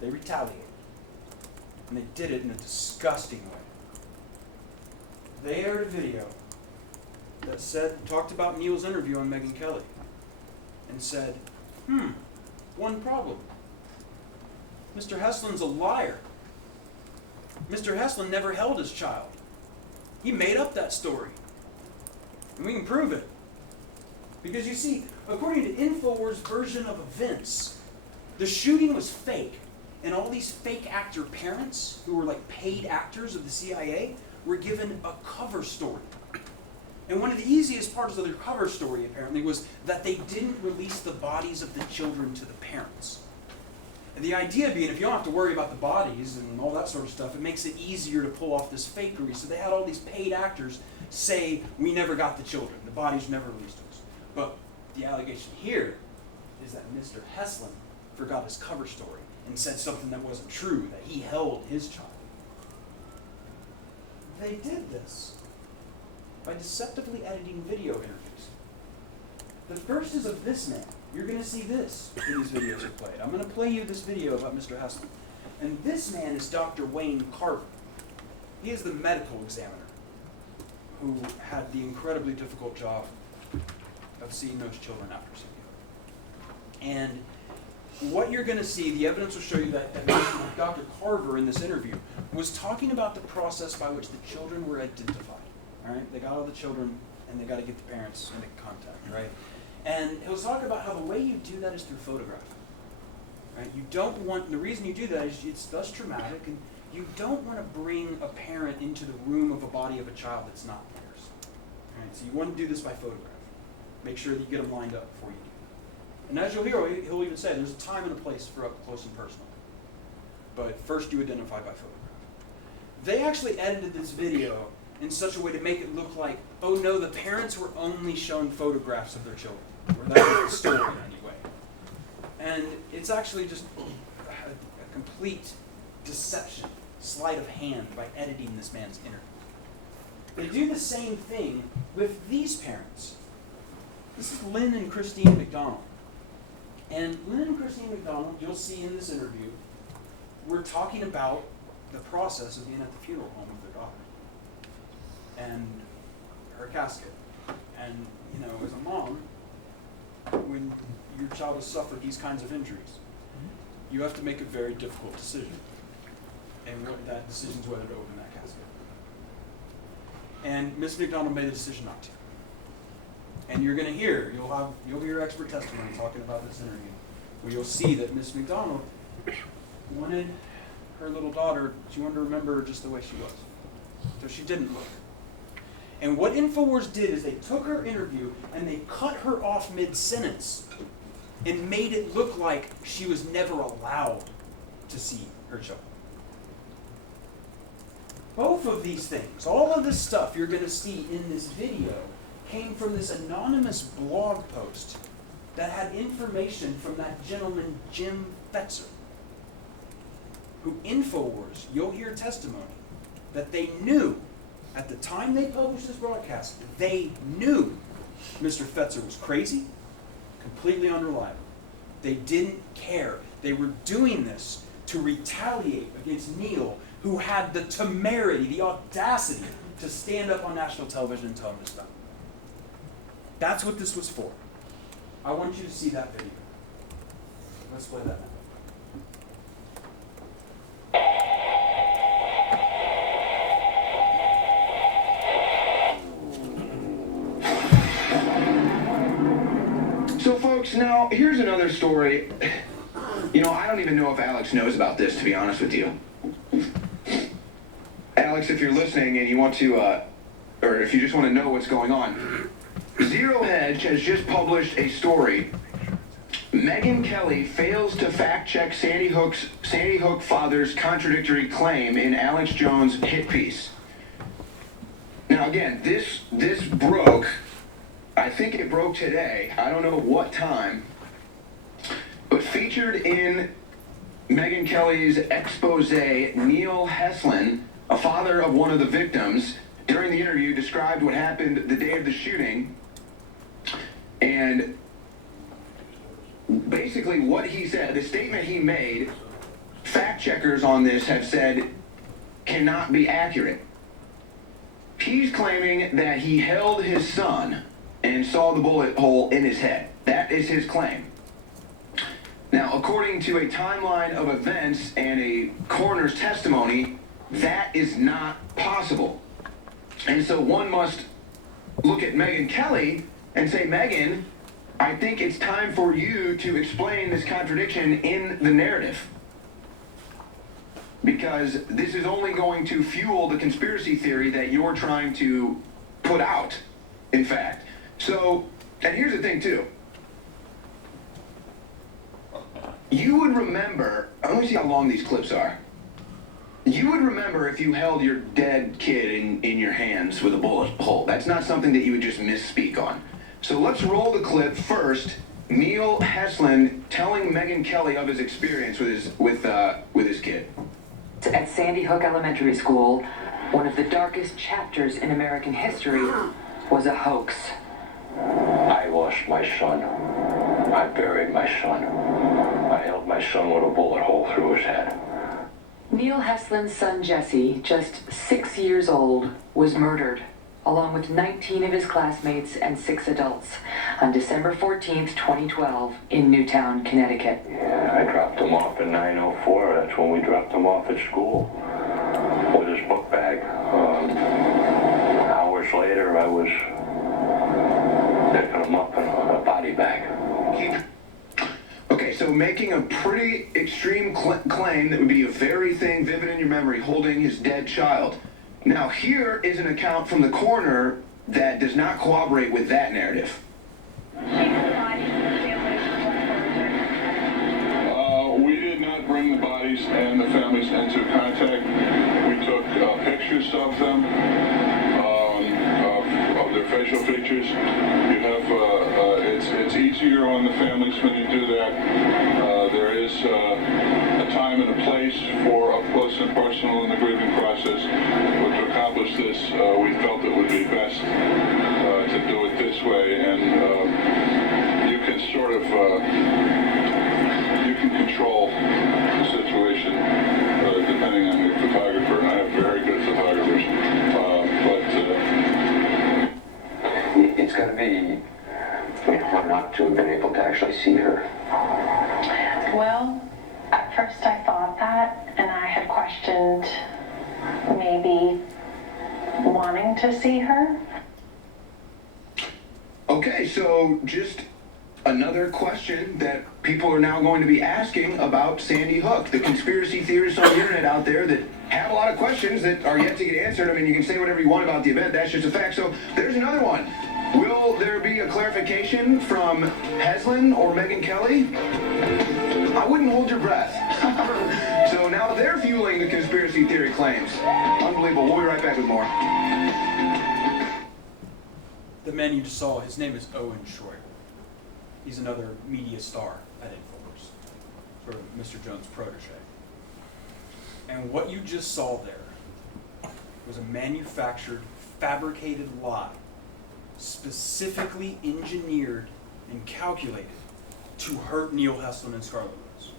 They retaliated. And they did it in a disgusting way. They aired a video that talked about Neil's interview on Megyn Kelly and said, one problem. Mr. Heslin's a liar. Mr. Heslin never held his child. He made up that story. And we can prove it. Because you see, according to InfoWars' version of events, the shooting was fake. And all these fake actor parents, who were like paid actors of the CIA, were given a cover story. And one of the easiest parts of their cover story, apparently, was that they didn't release the bodies of the children to the parents. And the idea being, if you don't have to worry about the bodies and all that sort of stuff, it makes it easier to pull off this fakery. So they had all these paid actors say, we never got the children. The bodies were never released to us. But the allegation here is that Mr. Heslin forgot his cover story and said something that wasn't true, that he held his child. They did this by deceptively editing video interviews. The first is of this man. You're going to see this when these videos are played. I'm going to play you this video about Mr. Hessler. And this man is Dr. Wayne Carver. He is the medical examiner who had the incredibly difficult job of seeing those children after CPR. And what you're going to see, the evidence will show you that Dr. Carver in this interview was talking about the process by which the children were identified. All right, they got all the children, and they got to get the parents into contact, right? And he'll talk about how the way you do that is through photograph. Right? You don't want, the reason you do that is it's less traumatic, and you don't want to bring a parent into the room of a body of a child that's not theirs. Right? So you want to do this by photograph. Make sure that you get them lined up before you do that. And as you'll hear, he'll even say there's a time and a place for up close and personal. But first you identify by photograph. They actually edited this video in such a way to make it look like, oh no, the parents were only shown photographs of their children, or that was the story in any way. And it's actually just a complete deception, sleight of hand by editing this man's interview. They do the same thing with these parents. This is Lynn and Christine McDonald. And Lynn and Christine McDonald, you'll see in this interview, we're talking about the process of being at the funeral home of their daughter and her casket. And, you know, as a mom, when your child has suffered these kinds of injuries, you have to make a very difficult decision. And what that decision is whether to open that casket. And Ms. McDonald made a decision not to. And you're going to hear, you'll hear expert testimony talking about this interview, where you'll see that Ms. McDonald wanted her little daughter, she wanted to remember her just the way she was. So she didn't look. And what InfoWars did is they took her interview and they cut her off mid-sentence and made it look like she was never allowed to see her child. Both of these things, all of this stuff you're going to see in this video, came from this anonymous blog post that had information from that gentleman, Jim Fetzer, who InfoWars, you'll hear testimony, that they knew, at the time they published this broadcast, they knew Mr. Fetzer was crazy, completely unreliable. They didn't care. They were doing this to retaliate against Neil, who had the temerity, the audacity, to stand up on national television and tell him to stop. That's what this was for. I want you to see that video. Let's play that now. So folks, now here's another story. You know, I don't even know if Alex knows about this, to be honest with you. Alex, if you're listening and you want to, or if you just want to know what's going on, Zero Hedge has just published a story. Megyn Kelly fails to fact-check Sandy Hook father's contradictory claim in Alex Jones' hit piece. Now again, this broke, I think it broke today, I don't know what time, but featured in Megyn Kelly's expose, Neil Heslin, a father of one of the victims, during the interview described what happened the day of the shooting, and basically what he said, the statement he made, fact checkers on this have said cannot be accurate. He's claiming that he held his son and saw the bullet hole in his head. That is his claim. Now, according to a timeline of events and a coroner's testimony, that is not possible. And so one must look at Megyn Kelly and say, Megyn, I think it's time for you to explain this contradiction in the narrative. Because this is only going to fuel the conspiracy theory that you're trying to put out, in fact. So, and here's the thing too. You would remember, let me see how long these clips are. You would remember if you held your dead kid in your hands with a bullet hole. That's not something that you would just misspeak on. So let's roll the clip first. Neil Heslin telling Megyn Kelly of his experience with his kid. At Sandy Hook Elementary School, one of the darkest chapters in American history was a hoax. I lost my son. I buried my son. I held my son with a bullet hole through his head. Neil Heslin's son Jesse, just 6 years old, was murdered, along with 19 of his classmates and 6 adults, on December 14th, 2012, in Newtown, Connecticut. Yeah, I dropped him off in 904. That's when we dropped him off at school with his book bag. Hours later, I was picking him up in a body bag. Okay, so making a pretty extreme claim that would be a very thing vivid in your memory, holding his dead child. Now, here is an account from the coroner that does not corroborate with that narrative. We did not bring the bodies and the families into contact. We took pictures of them, of their facial features. You have, it's easier on the families when you do that. There is a time and a place for up close and personal in the grieving process. But to accomplish this, we felt it would be best to do it this way, and you can sort of you can control the situation depending on your photographer, and I have very good photographers, It's going to be hard not to have been able to actually see her. Well, at first I thought that, and I had questioned maybe wanting to see her. Okay, so just another question that people are now going to be asking about Sandy Hook. The conspiracy theorists on the internet out there that have a lot of questions that are yet to get answered. I mean, you can say whatever you want about the event. That's just a fact. So there's another one. Will there be a clarification from Heslin or Megyn Kelly? I wouldn't hold your breath. So now they're fueling the conspiracy theory claims. Unbelievable. We'll be right back with more. The man you just saw, his name is Owen Schroyer. He's another media star at InfoWars, sort of Mr. Jones' protege. And what you just saw there was a manufactured, fabricated lie, specifically engineered and calculated to hurt Neil Heslin and Scarlett Lewis,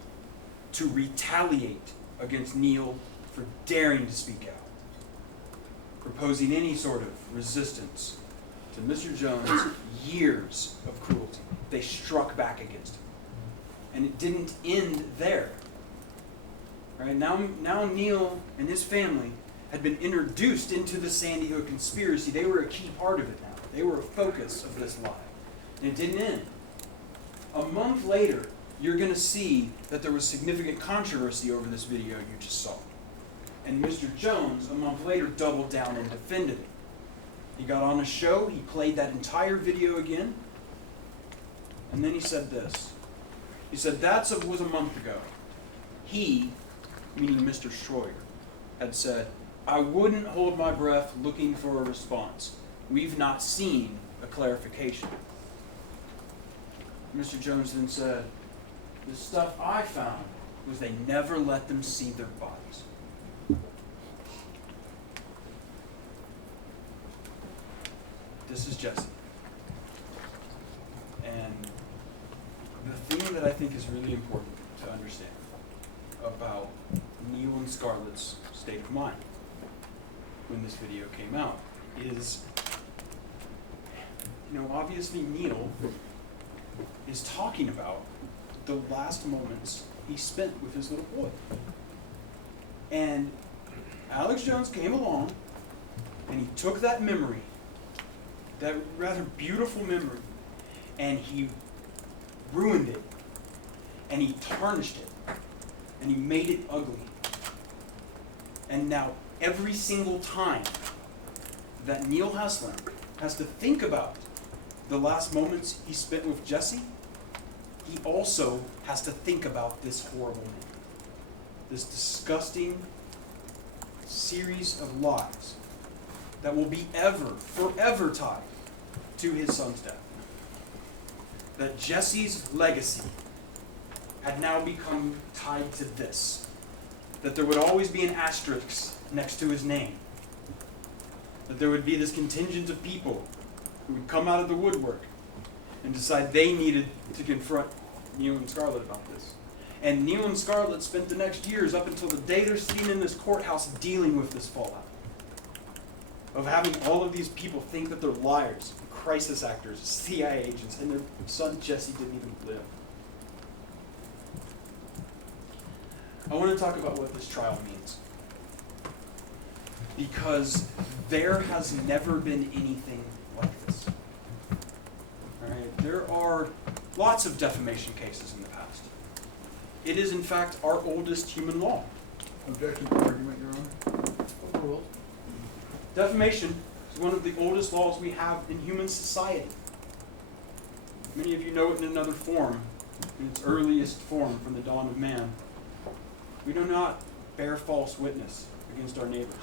to retaliate against Neil for daring to speak out, proposing any sort of resistance to Mr. Jones' years of cruelty. They struck back against him. And it didn't end there. Right? Now Neil and his family had been introduced into the Sandy Hook conspiracy. They were a key part of it now. They were a focus of this lie. And it didn't end. A month later, you're going to see that there was significant controversy over this video you just saw. And Mr. Jones, a month later, doubled down and defended it. He got on a show, he played that entire video again, and then he said this. He said, that was a month ago. He, meaning Mr. Schroyer, had said, I wouldn't hold my breath looking for a response. We've not seen a clarification. Mr. Jones then said, the stuff I found was they never let them see their bodies. This is Jesse. And the thing that I think is really important to understand about Neil and Scarlett's state of mind when this video came out is, obviously Neil is talking about the last moments he spent with his little boy. And Alex Jones came along and he took that memory, that rather beautiful memory, and he ruined it, and he tarnished it, and he made it ugly. And now every single time that Neil Heslin has to think about the last moments he spent with Jesse, he also has to think about this horrible man, this disgusting series of lies that will be forever tied to his son's death. that Jesse's legacy had now become tied to this. That there would always be an asterisk next to his name. That there would be this contingent of people who would come out of the woodwork and decide they needed to confront Neal and Scarlett about this. And Neal and Scarlett spent the next years, up until the day they're sitting in this courthouse, dealing with this fallout. Of having all of these people think that they're liars, crisis actors, CIA agents, and their son Jesse didn't even live. I want to talk about what this trial means. Because there has never been anything like this. All right? There are lots of defamation cases in the past. It is, in fact, our oldest human law. Objection to argument, Your Honor. Overruled. Defamation is one of the oldest laws we have in human society. Many of you know it in another form, in its earliest form from the dawn of man. We do not bear false witness against our neighbors.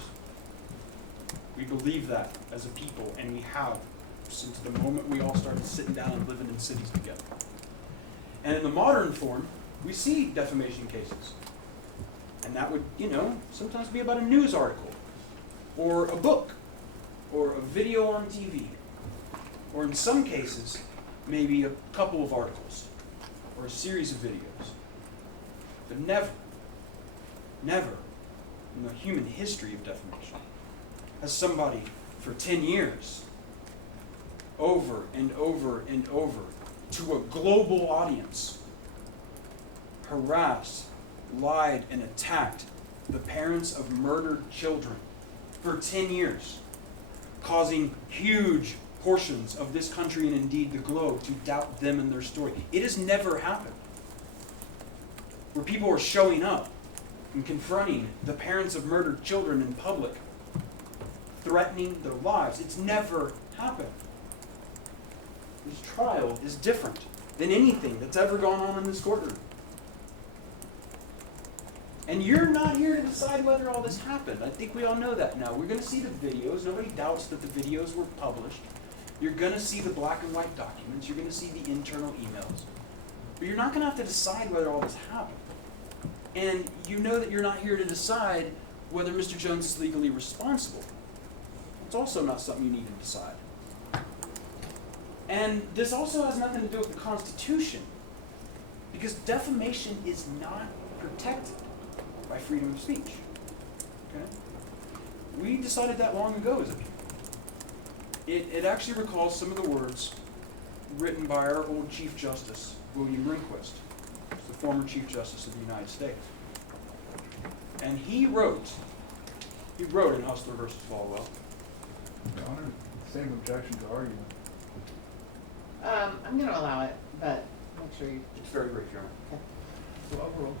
We believe that as a people, and we have since the moment we all started sitting down and living in cities together. And in the modern form, we see defamation cases. And that would, sometimes be about a news article, or a book, or a video on TV, or in some cases, maybe a couple of articles, or a series of videos. But never in the human history of defamation has somebody for 10 years, over and over and over, to a global audience, harassed, lied, and attacked the parents of murdered children for 10 years, causing huge portions of this country and indeed the globe to doubt them and their story. It has never happened. Where people are showing up and confronting the parents of murdered children in public, threatening their lives. It's never happened. This trial is different than anything that's ever gone on in this courtroom. And you're not here to decide whether all this happened. I think we all know that now. We're going to see the videos. Nobody doubts that the videos were published. You're going to see the black and white documents. You're going to see the internal emails. But you're not going to have to decide whether all this happened. And you know that you're not here to decide whether Mr. Jones is legally responsible. It's also not something you need to decide. And this also has nothing to do with the Constitution, because defamation is not protected by freedom of speech. Okay? We decided that long ago as a people. It actually recalls some of the words written by our old Chief Justice, William Rehnquist, the former Chief Justice of the United States. And he wrote in Hustler versus Falwell. Your Honor, same objection to argument. I'm going to allow it, but make sure you... It's very brief, Your Honor. Okay. So overruled.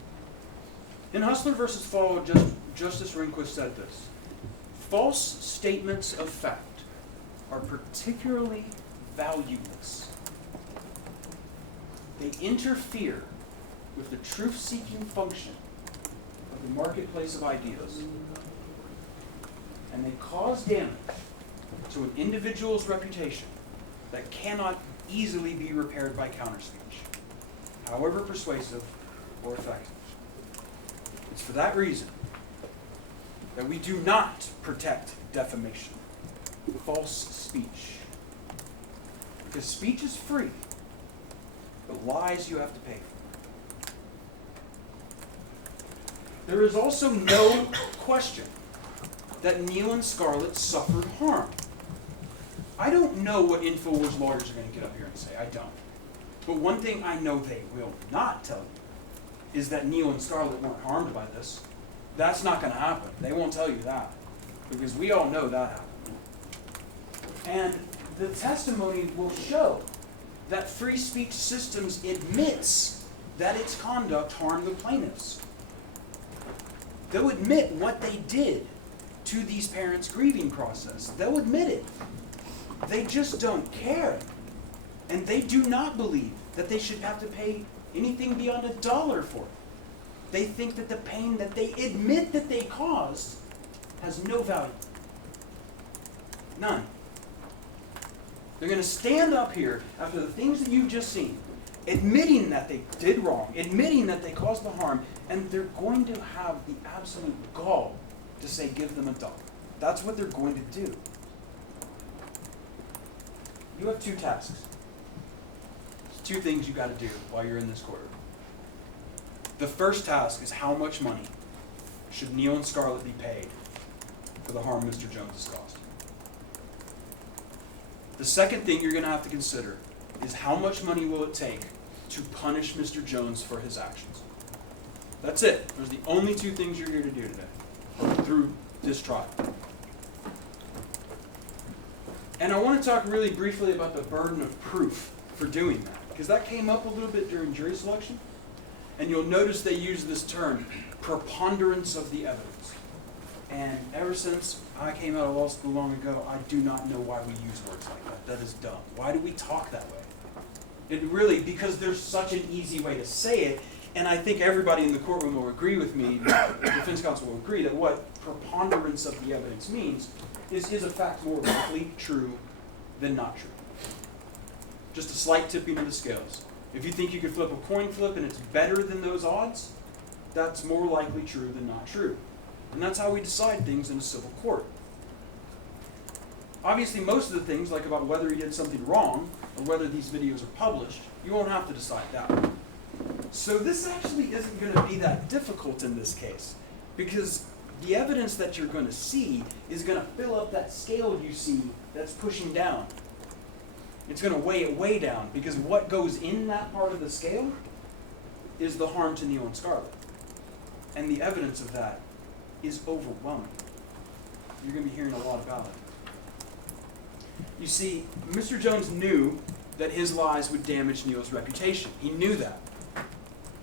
In Hustler versus Falwell, Justice Rehnquist said this: false statements of fact are particularly valueless. They interfere with the truth-seeking function of the marketplace of ideas, and they cause damage to an individual's reputation that cannot easily be repaired by counterspeech, however persuasive or effective. It's for that reason that we do not protect defamation, false speech. Because speech is free, but lies you have to pay for. There is also no question that Neal and Scarlett suffered harm. I don't know what InfoWars lawyers are going to get up here and say. I don't. But one thing I know they will not tell you is that Neal and Scarlett weren't harmed by this. That's not going to happen. They won't tell you that, because we all know that happened. And the testimony will show that Free Speech Systems admits that its conduct harmed the plaintiffs. They'll admit what they did to these parents' grieving process. They'll admit it. They just don't care. And they do not believe that they should have to pay anything beyond $1 for it. They think that the pain that they admit that they caused has no value. None. They're going to stand up here after the things that you've just seen, admitting that they did wrong, admitting that they caused the harm, and they're going to have the absolute gall to say, give them $1. That's what they're going to do. You have 2 tasks. There's 2 things you got to do while you're in this courtroom. The first task is how much money should Neil and Scarlett be paid for the harm Mr. Jones has caused. The second thing you're going to have to consider is how much money will it take to punish Mr. Jones for his actions. That's it. Those are the only 2 things you're here to do today, or through this trial. And I want to talk really briefly about the burden of proof for doing that, because that came up a little bit during jury selection. And you'll notice they use this term, preponderance of the evidence. And ever since I came out of law school long ago, I do not know why we use words like that. That is dumb. Why do we talk that way? It really, because there's such an easy way to say it, and I think everybody in the courtroom will agree with me, the defense counsel will agree, that what preponderance of the evidence means is a fact more likely true than not true. Just a slight tipping of the scales. If you think you could flip a coin flip and it's better than those odds, that's more likely true than not true. And that's how we decide things in a civil court. Obviously, most of the things, like about whether he did something wrong or whether these videos are published, you won't have to decide that. So this actually isn't going to be that difficult in this case, because the evidence that you're going to see is going to fill up that scale you see that's pushing down. It's going to weigh it way down, because what goes in that part of the scale is the harm to Neil and Scarlett. And the evidence of that is overwhelming. You're going to be hearing a lot about it. You see, Mr. Jones knew that his lies would damage Neil's reputation. He knew that.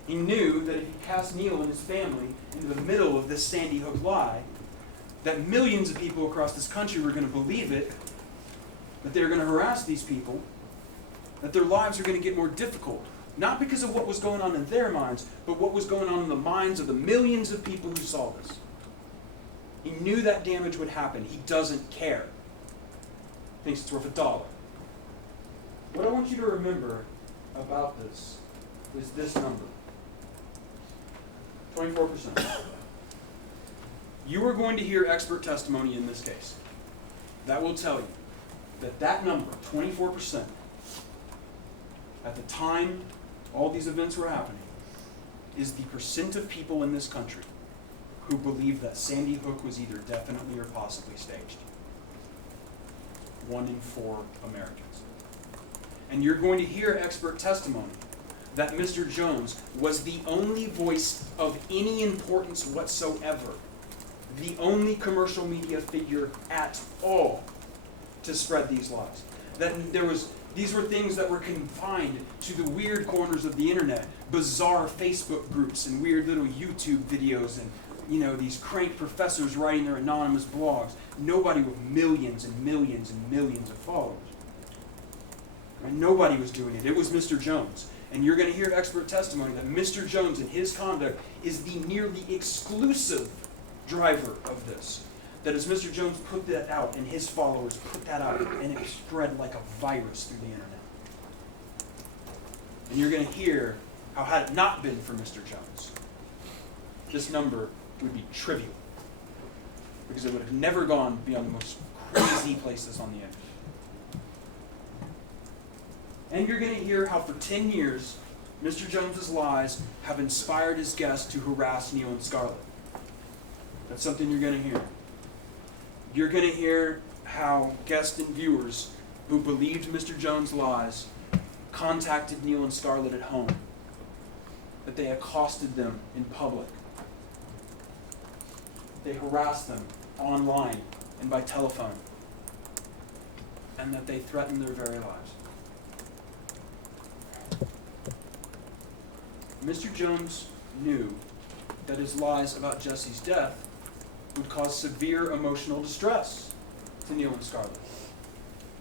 He knew that if he cast Neil and his family into the middle of this Sandy Hook lie, that millions of people across this country were going to believe it, that they were going to harass these people, that their lives are going to get more difficult. Not because of what was going on in their minds, but what was going on in the minds of the millions of people who saw this. He knew that damage would happen. He doesn't care. Thinks it's worth $1. What I want you to remember about this is this number. 24%. You are going to hear expert testimony in this case. That will tell you that that number, 24%, at the time all these events were happening, is the percent of people in this country who believe that Sandy Hook was either definitely or possibly staged. 1 in 4 Americans. And you're going to hear expert testimony that Mr. Jones was the only voice of any importance whatsoever, the only commercial media figure at all to spread these lies. That these were things that were confined to the weird corners of the internet, bizarre Facebook groups and weird little YouTube videos and these crank professors writing their anonymous blogs. Nobody with millions and millions and millions of followers. Right? Nobody was doing it. It was Mr. Jones. And you're going to hear expert testimony that Mr. Jones and his conduct is the nearly exclusive driver of this. That as Mr. Jones put that out and his followers put that out, and it spread like a virus through the internet. And you're going to hear how, had it not been for Mr. Jones, this number would be trivial, because it would have never gone beyond the most crazy places on the internet. And you're going to hear how for 10 years, Mr. Jones's lies have inspired his guests to harass Neil and Scarlett. That's something you're going to hear. You're going to hear how guests and viewers who believed Mr. Jones' lies contacted Neil and Scarlett at home, that they accosted them in public, they harassed them online and by telephone, and that they threatened their very lives. Mr. Jones knew that his lies about Jesse's death would cause severe emotional distress to Neil and Scarlett.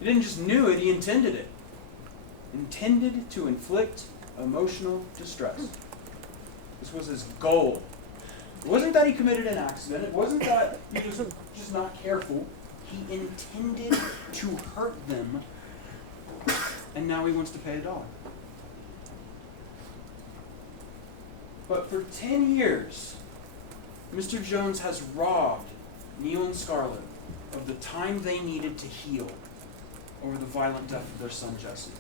He didn't just knew it, he intended it. Intended to inflict emotional distress. This was his goal. It wasn't that he committed an accident. It wasn't that he was just not careful. He intended to hurt them and now he wants to pay $1. But for 10 years, Mr. Jones has robbed Neil and Scarlett of the time they needed to heal over the violent death of their son Jesse,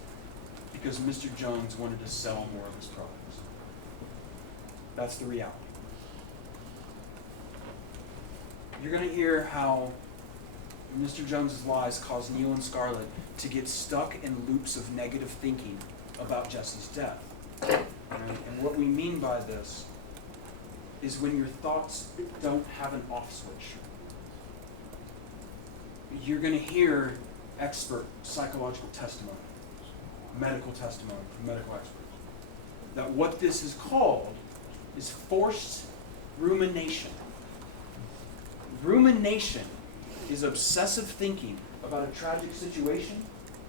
because Mr. Jones wanted to sell more of his products. That's the reality. You're going to hear how Mr. Jones's lies caused Neil and Scarlett to get stuck in loops of negative thinking about Jesse's death. Right? And what we mean by this is when your thoughts don't have an off switch. You're going to hear expert psychological testimony, medical testimony from medical experts, that what this is called is forced rumination. Rumination is obsessive thinking about a tragic situation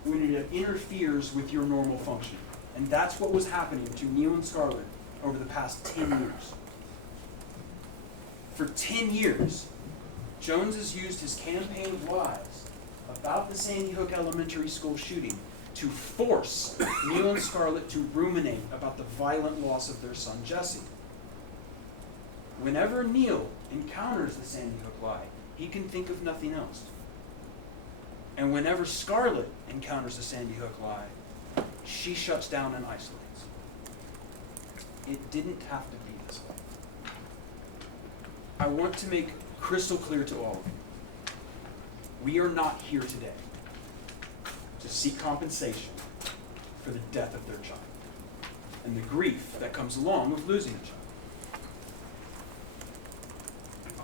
when it interferes with your normal function. And that's what was happening to Neil and Scarlett over the past 10 years. For 10 years, Jones has used his campaign of lies about the Sandy Hook Elementary School shooting to force Neil and Scarlett to ruminate about the violent loss of their son Jesse. Whenever Neil encounters the Sandy Hook lie, he can think of nothing else. And whenever Scarlett encounters the Sandy Hook lie, she shuts down and isolates. It didn't have to be this way. I want to make crystal clear to all of you, we are not here today to seek compensation for the death of their child and the grief that comes along with losing a child.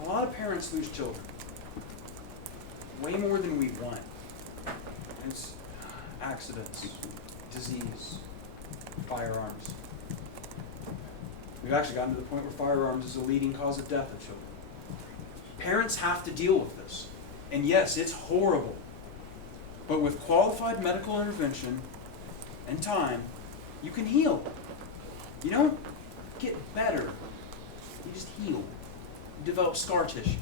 A lot of parents lose children, way more than we want. It's accidents, disease, firearms. We've actually gotten to the point where firearms is a leading cause of death of children. Parents have to deal with this. And yes, it's horrible. But with qualified medical intervention and time, you can heal. You don't get better. You just heal. You develop scar tissue.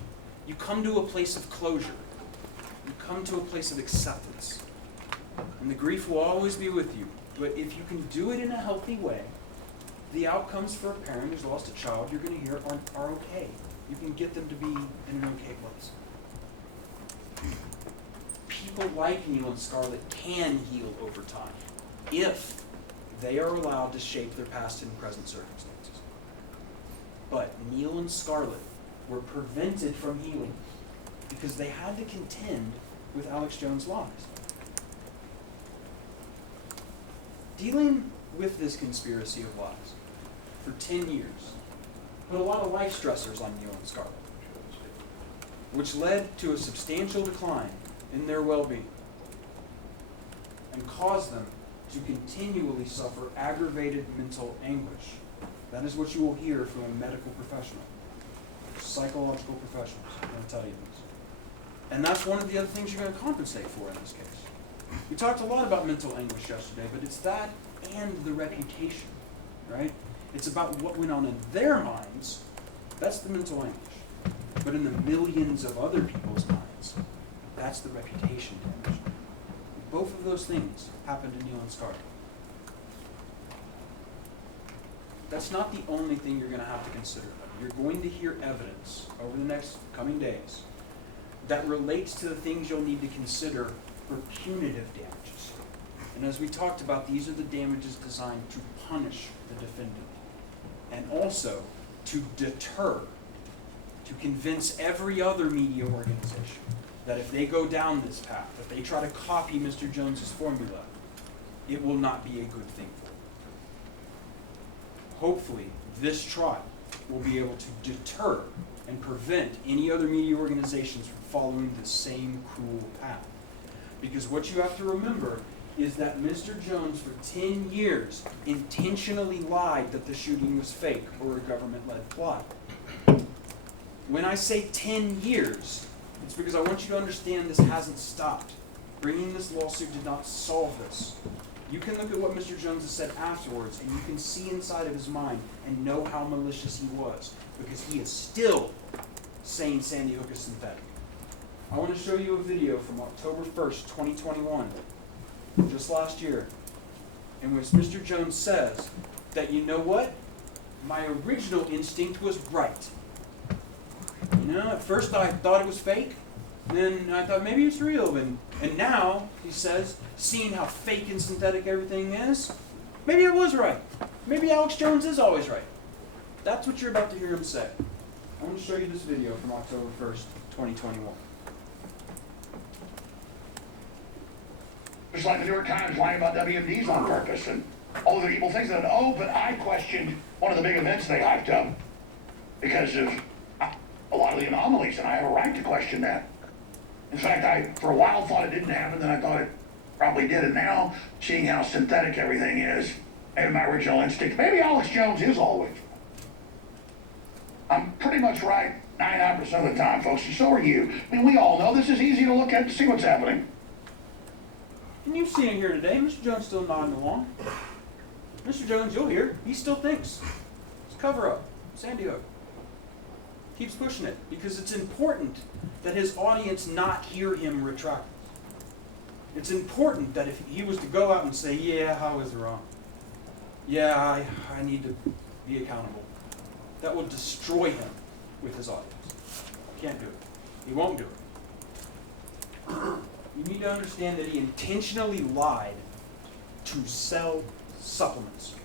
You come to a place of closure. You come to a place of acceptance. And the grief will always be with you. But if you can do it in a healthy way, the outcomes for a parent who's lost a child you're going to hear are okay. You can get them to be in an okay place. People like Neil and Scarlett can heal over time if they are allowed to shape their past and present circumstances. But Neil and Scarlett were prevented from healing because they had to contend with Alex Jones' lies. Dealing with this conspiracy of lies for 10 years put a lot of life stressors on Neil and Scarlett, which led to a substantial decline in their well-being and caused them to continually suffer aggravated mental anguish. That is what you will hear from a medical professional, psychological professionals are going to tell you this. And that's one of the other things you're going to compensate for in this case. We talked a lot about mental anguish yesterday, but it's that and the reputation, right? It's about what went on in their minds. That's the mental anguish. But in the millions of other people's minds, that's the reputation damage. Both of those things happened to Neil and Scarlett. That's not the only thing you're going to have to consider. You're going to hear evidence over the next coming days that relates to the things you'll need to consider for punitive damages. And as we talked about, these are the damages designed to punish the defendant and also to deter, to convince every other media organization that if they go down this path, if they try to copy Mr. Jones's formula, it will not be a good thing for them. Hopefully, this trial will be able to deter and prevent any other media organizations from following the same cruel path. Because what you have to remember is that Mr. Jones, for 10 years, intentionally lied that the shooting was fake or a government-led plot. When I say 10 years, it's because I want you to understand this hasn't stopped. Bringing this lawsuit did not solve this. You can look at what Mr. Jones has said afterwards, and you can see inside of his mind and know how malicious he was, because he is still saying Sandy Hook is synthetic. I want to show you a video from October 1st, 2021, just last year, in which Mr. Jones says that, you know what? My original instinct was right. You know, at first I thought it was fake, then I thought maybe it's real, and now, he says, seeing how fake and synthetic everything is, maybe I was right. Maybe Alex Jones is always right. That's what you're about to hear him say. I want to show you this video from October 1st, 2021. Just like the New York Times lying about WMDs on purpose and all the evil things that, oh, but I questioned one of the big events they hyped up because of a lot of the anomalies, and I have a right to question that. In fact, I, for a while, thought it didn't happen, then I thought it probably did, and now, seeing how synthetic everything is, and my original instinct, maybe Alex Jones is all the way through. I'm pretty much right 99% of the time, folks, and so are you. I mean, we all know this is easy to look at to see what's happening. And you've seen it here today. Mr. Jones still nodding along. Mr. Jones, you'll hear, he still thinks. It's cover up. Sandy Hook. Keeps pushing it because it's important that his audience not hear him retract. It's important that if he was to go out and say, yeah, I was wrong. Yeah, I need to be accountable. That will destroy him with his audience. Can't do it. He won't do it. You need to understand that he intentionally lied to sell supplements.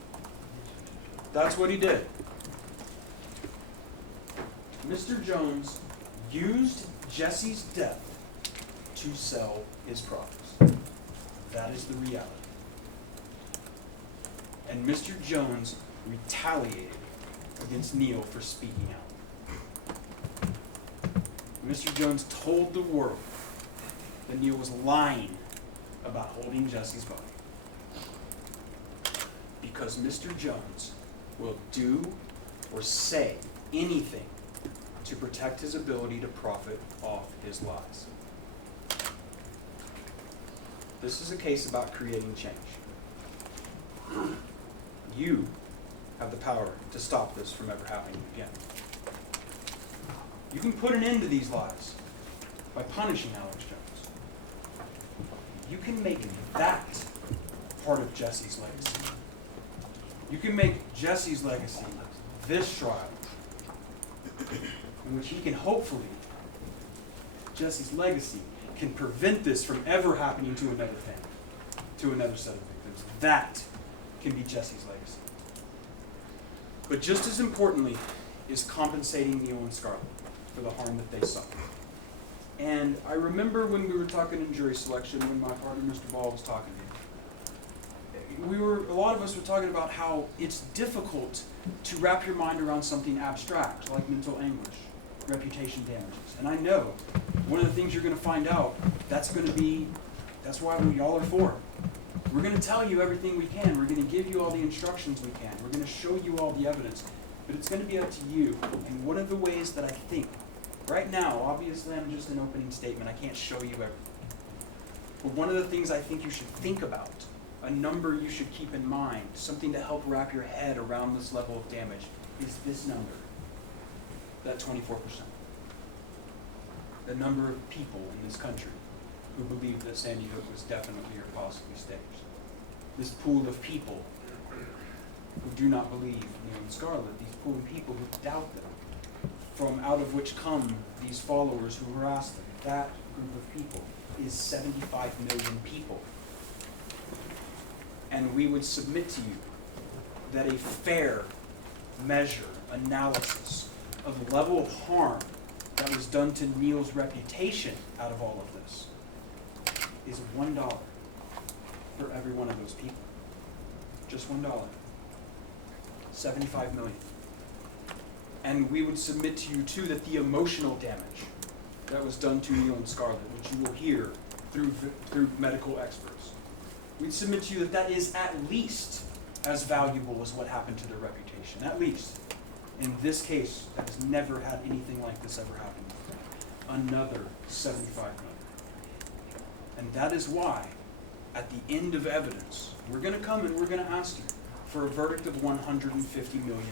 That's what he did. Mr. Jones used Jesse's death to sell his products. That is the reality. And Mr. Jones retaliated against Neil for speaking out. Mr. Jones told the world that Neil was lying about holding Jesse's body. Because Mr. Jones will do or say anything to protect his ability to profit off his lies. This is a case about creating change. You have the power to stop this from ever happening again. You can put an end to these lies by punishing Alex Jones. You can make that part of Jesse's legacy. You can make Jesse's legacy this trial, in which he can hopefully, Jesse's legacy can prevent this from ever happening to another family, to another set of victims. That can be Jesse's legacy. But just as importantly is compensating Neil and Scarlett for the harm that they suffered. And I remember when we were talking in jury selection, when my partner, Mr. Ball, was talking to me. A lot of us were talking about how it's difficult to wrap your mind around something abstract, like mental anguish, reputation damages. And I know one of the things you're going to find out, that's why we all are for it. We're going to tell you everything we can. We're going to give you all the instructions we can. We're going to show you all the evidence. But it's going to be up to you. And one of the ways that I think, right now, obviously I'm just an opening statement. I can't show you everything. But one of the things I think you should think about, a number you should keep in mind, something to help wrap your head around this level of damage, is this number, that 24%. The number of people in this country who believe that Sandy Hook was definitely or possibly staged. This pool of people who do not believe Neil and Scarlett, these pool of people who doubt them, from out of which come these followers who harass them. That group of people is 75 million people. And we would submit to you that a fair measure, analysis of the level of harm that was done to Neil's reputation out of all of this is $1 for every one of those people. Just $1. 75 million. And we would submit to you too that the emotional damage that was done to Neil and Scarlett, which you will hear through medical experts, we'd submit to you that that is at least as valuable as what happened to their reputation. At least. In this case, that has never had anything like this ever happen before. Another 75 million. And that is why, at the end of evidence, we're going to come and we're going to ask you for a verdict of $150 million.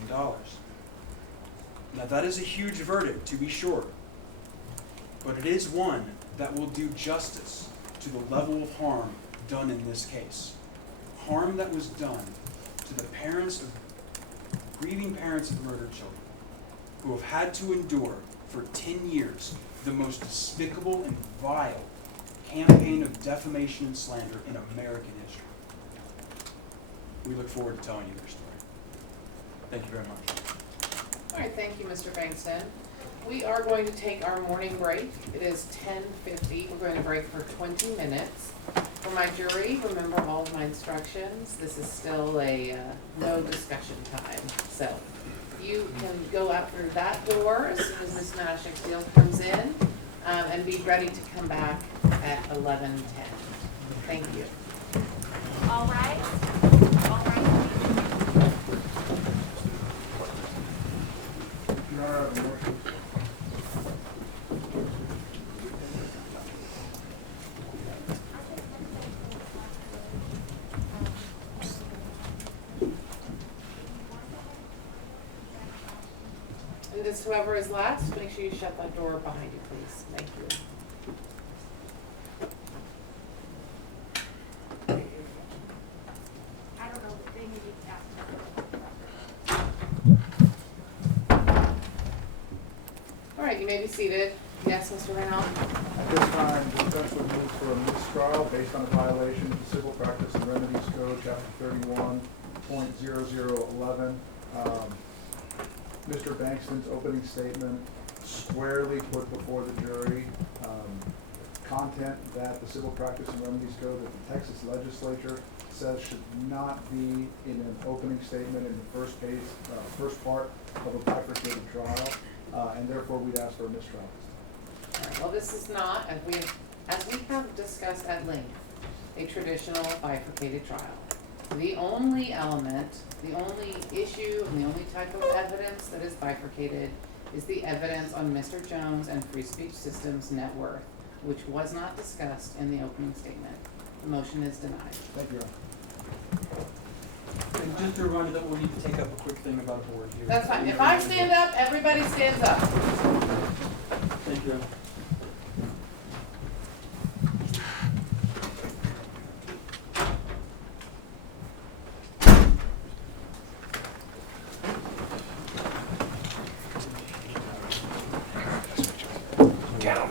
Now that is a huge verdict, to be sure. But it is one that will do justice to the level of harm done in this case. harm that was done to the grieving parents of murdered children, who have had to endure for 10 years the most despicable and vile campaign of defamation and slander in American history. We look forward to telling you their story. Thank you very much. All right, thank you, Mr. Bankston. We are going to take our morning break. It is 10:50. We're going to break for 20 minutes. For my jury, remember all of my instructions. This is still a no discussion time. So you can go out through that door as soon as Ms. Mashik-Deal comes in, and be ready to come back at 11:10. Thank you. All right. All right. Your Honor, I have a motion. And just whoever is last, make sure you shut that door behind you, please. Thank you. I don't know, they need to ask. All right, you may be seated. Yes, Mr. Reynolds? At this time, the defense would move for a mistrial based on a violation of the Civil Practice and Remedies Code, Chapter 31.0011. Mr. Bankston's opening statement squarely put before the jury content that the Civil Practice and Remedies Code that the Texas legislature says should not be in an opening statement in the first part of a bifurcated trial, and therefore we'd ask for a mistrial. All right, well, this is not, as we have discussed at length, a traditional bifurcated trial. The only element, the only issue, and the only type of evidence that is bifurcated is the evidence on Mr. Jones and Free Speech Systems' net worth, which was not discussed in the opening statement. The motion is denied. Thank you, Your Honor. And just a reminder that we'll need to take up a quick thing about a board here. That's fine. If I stand up, everybody stands up. Thank you. Down.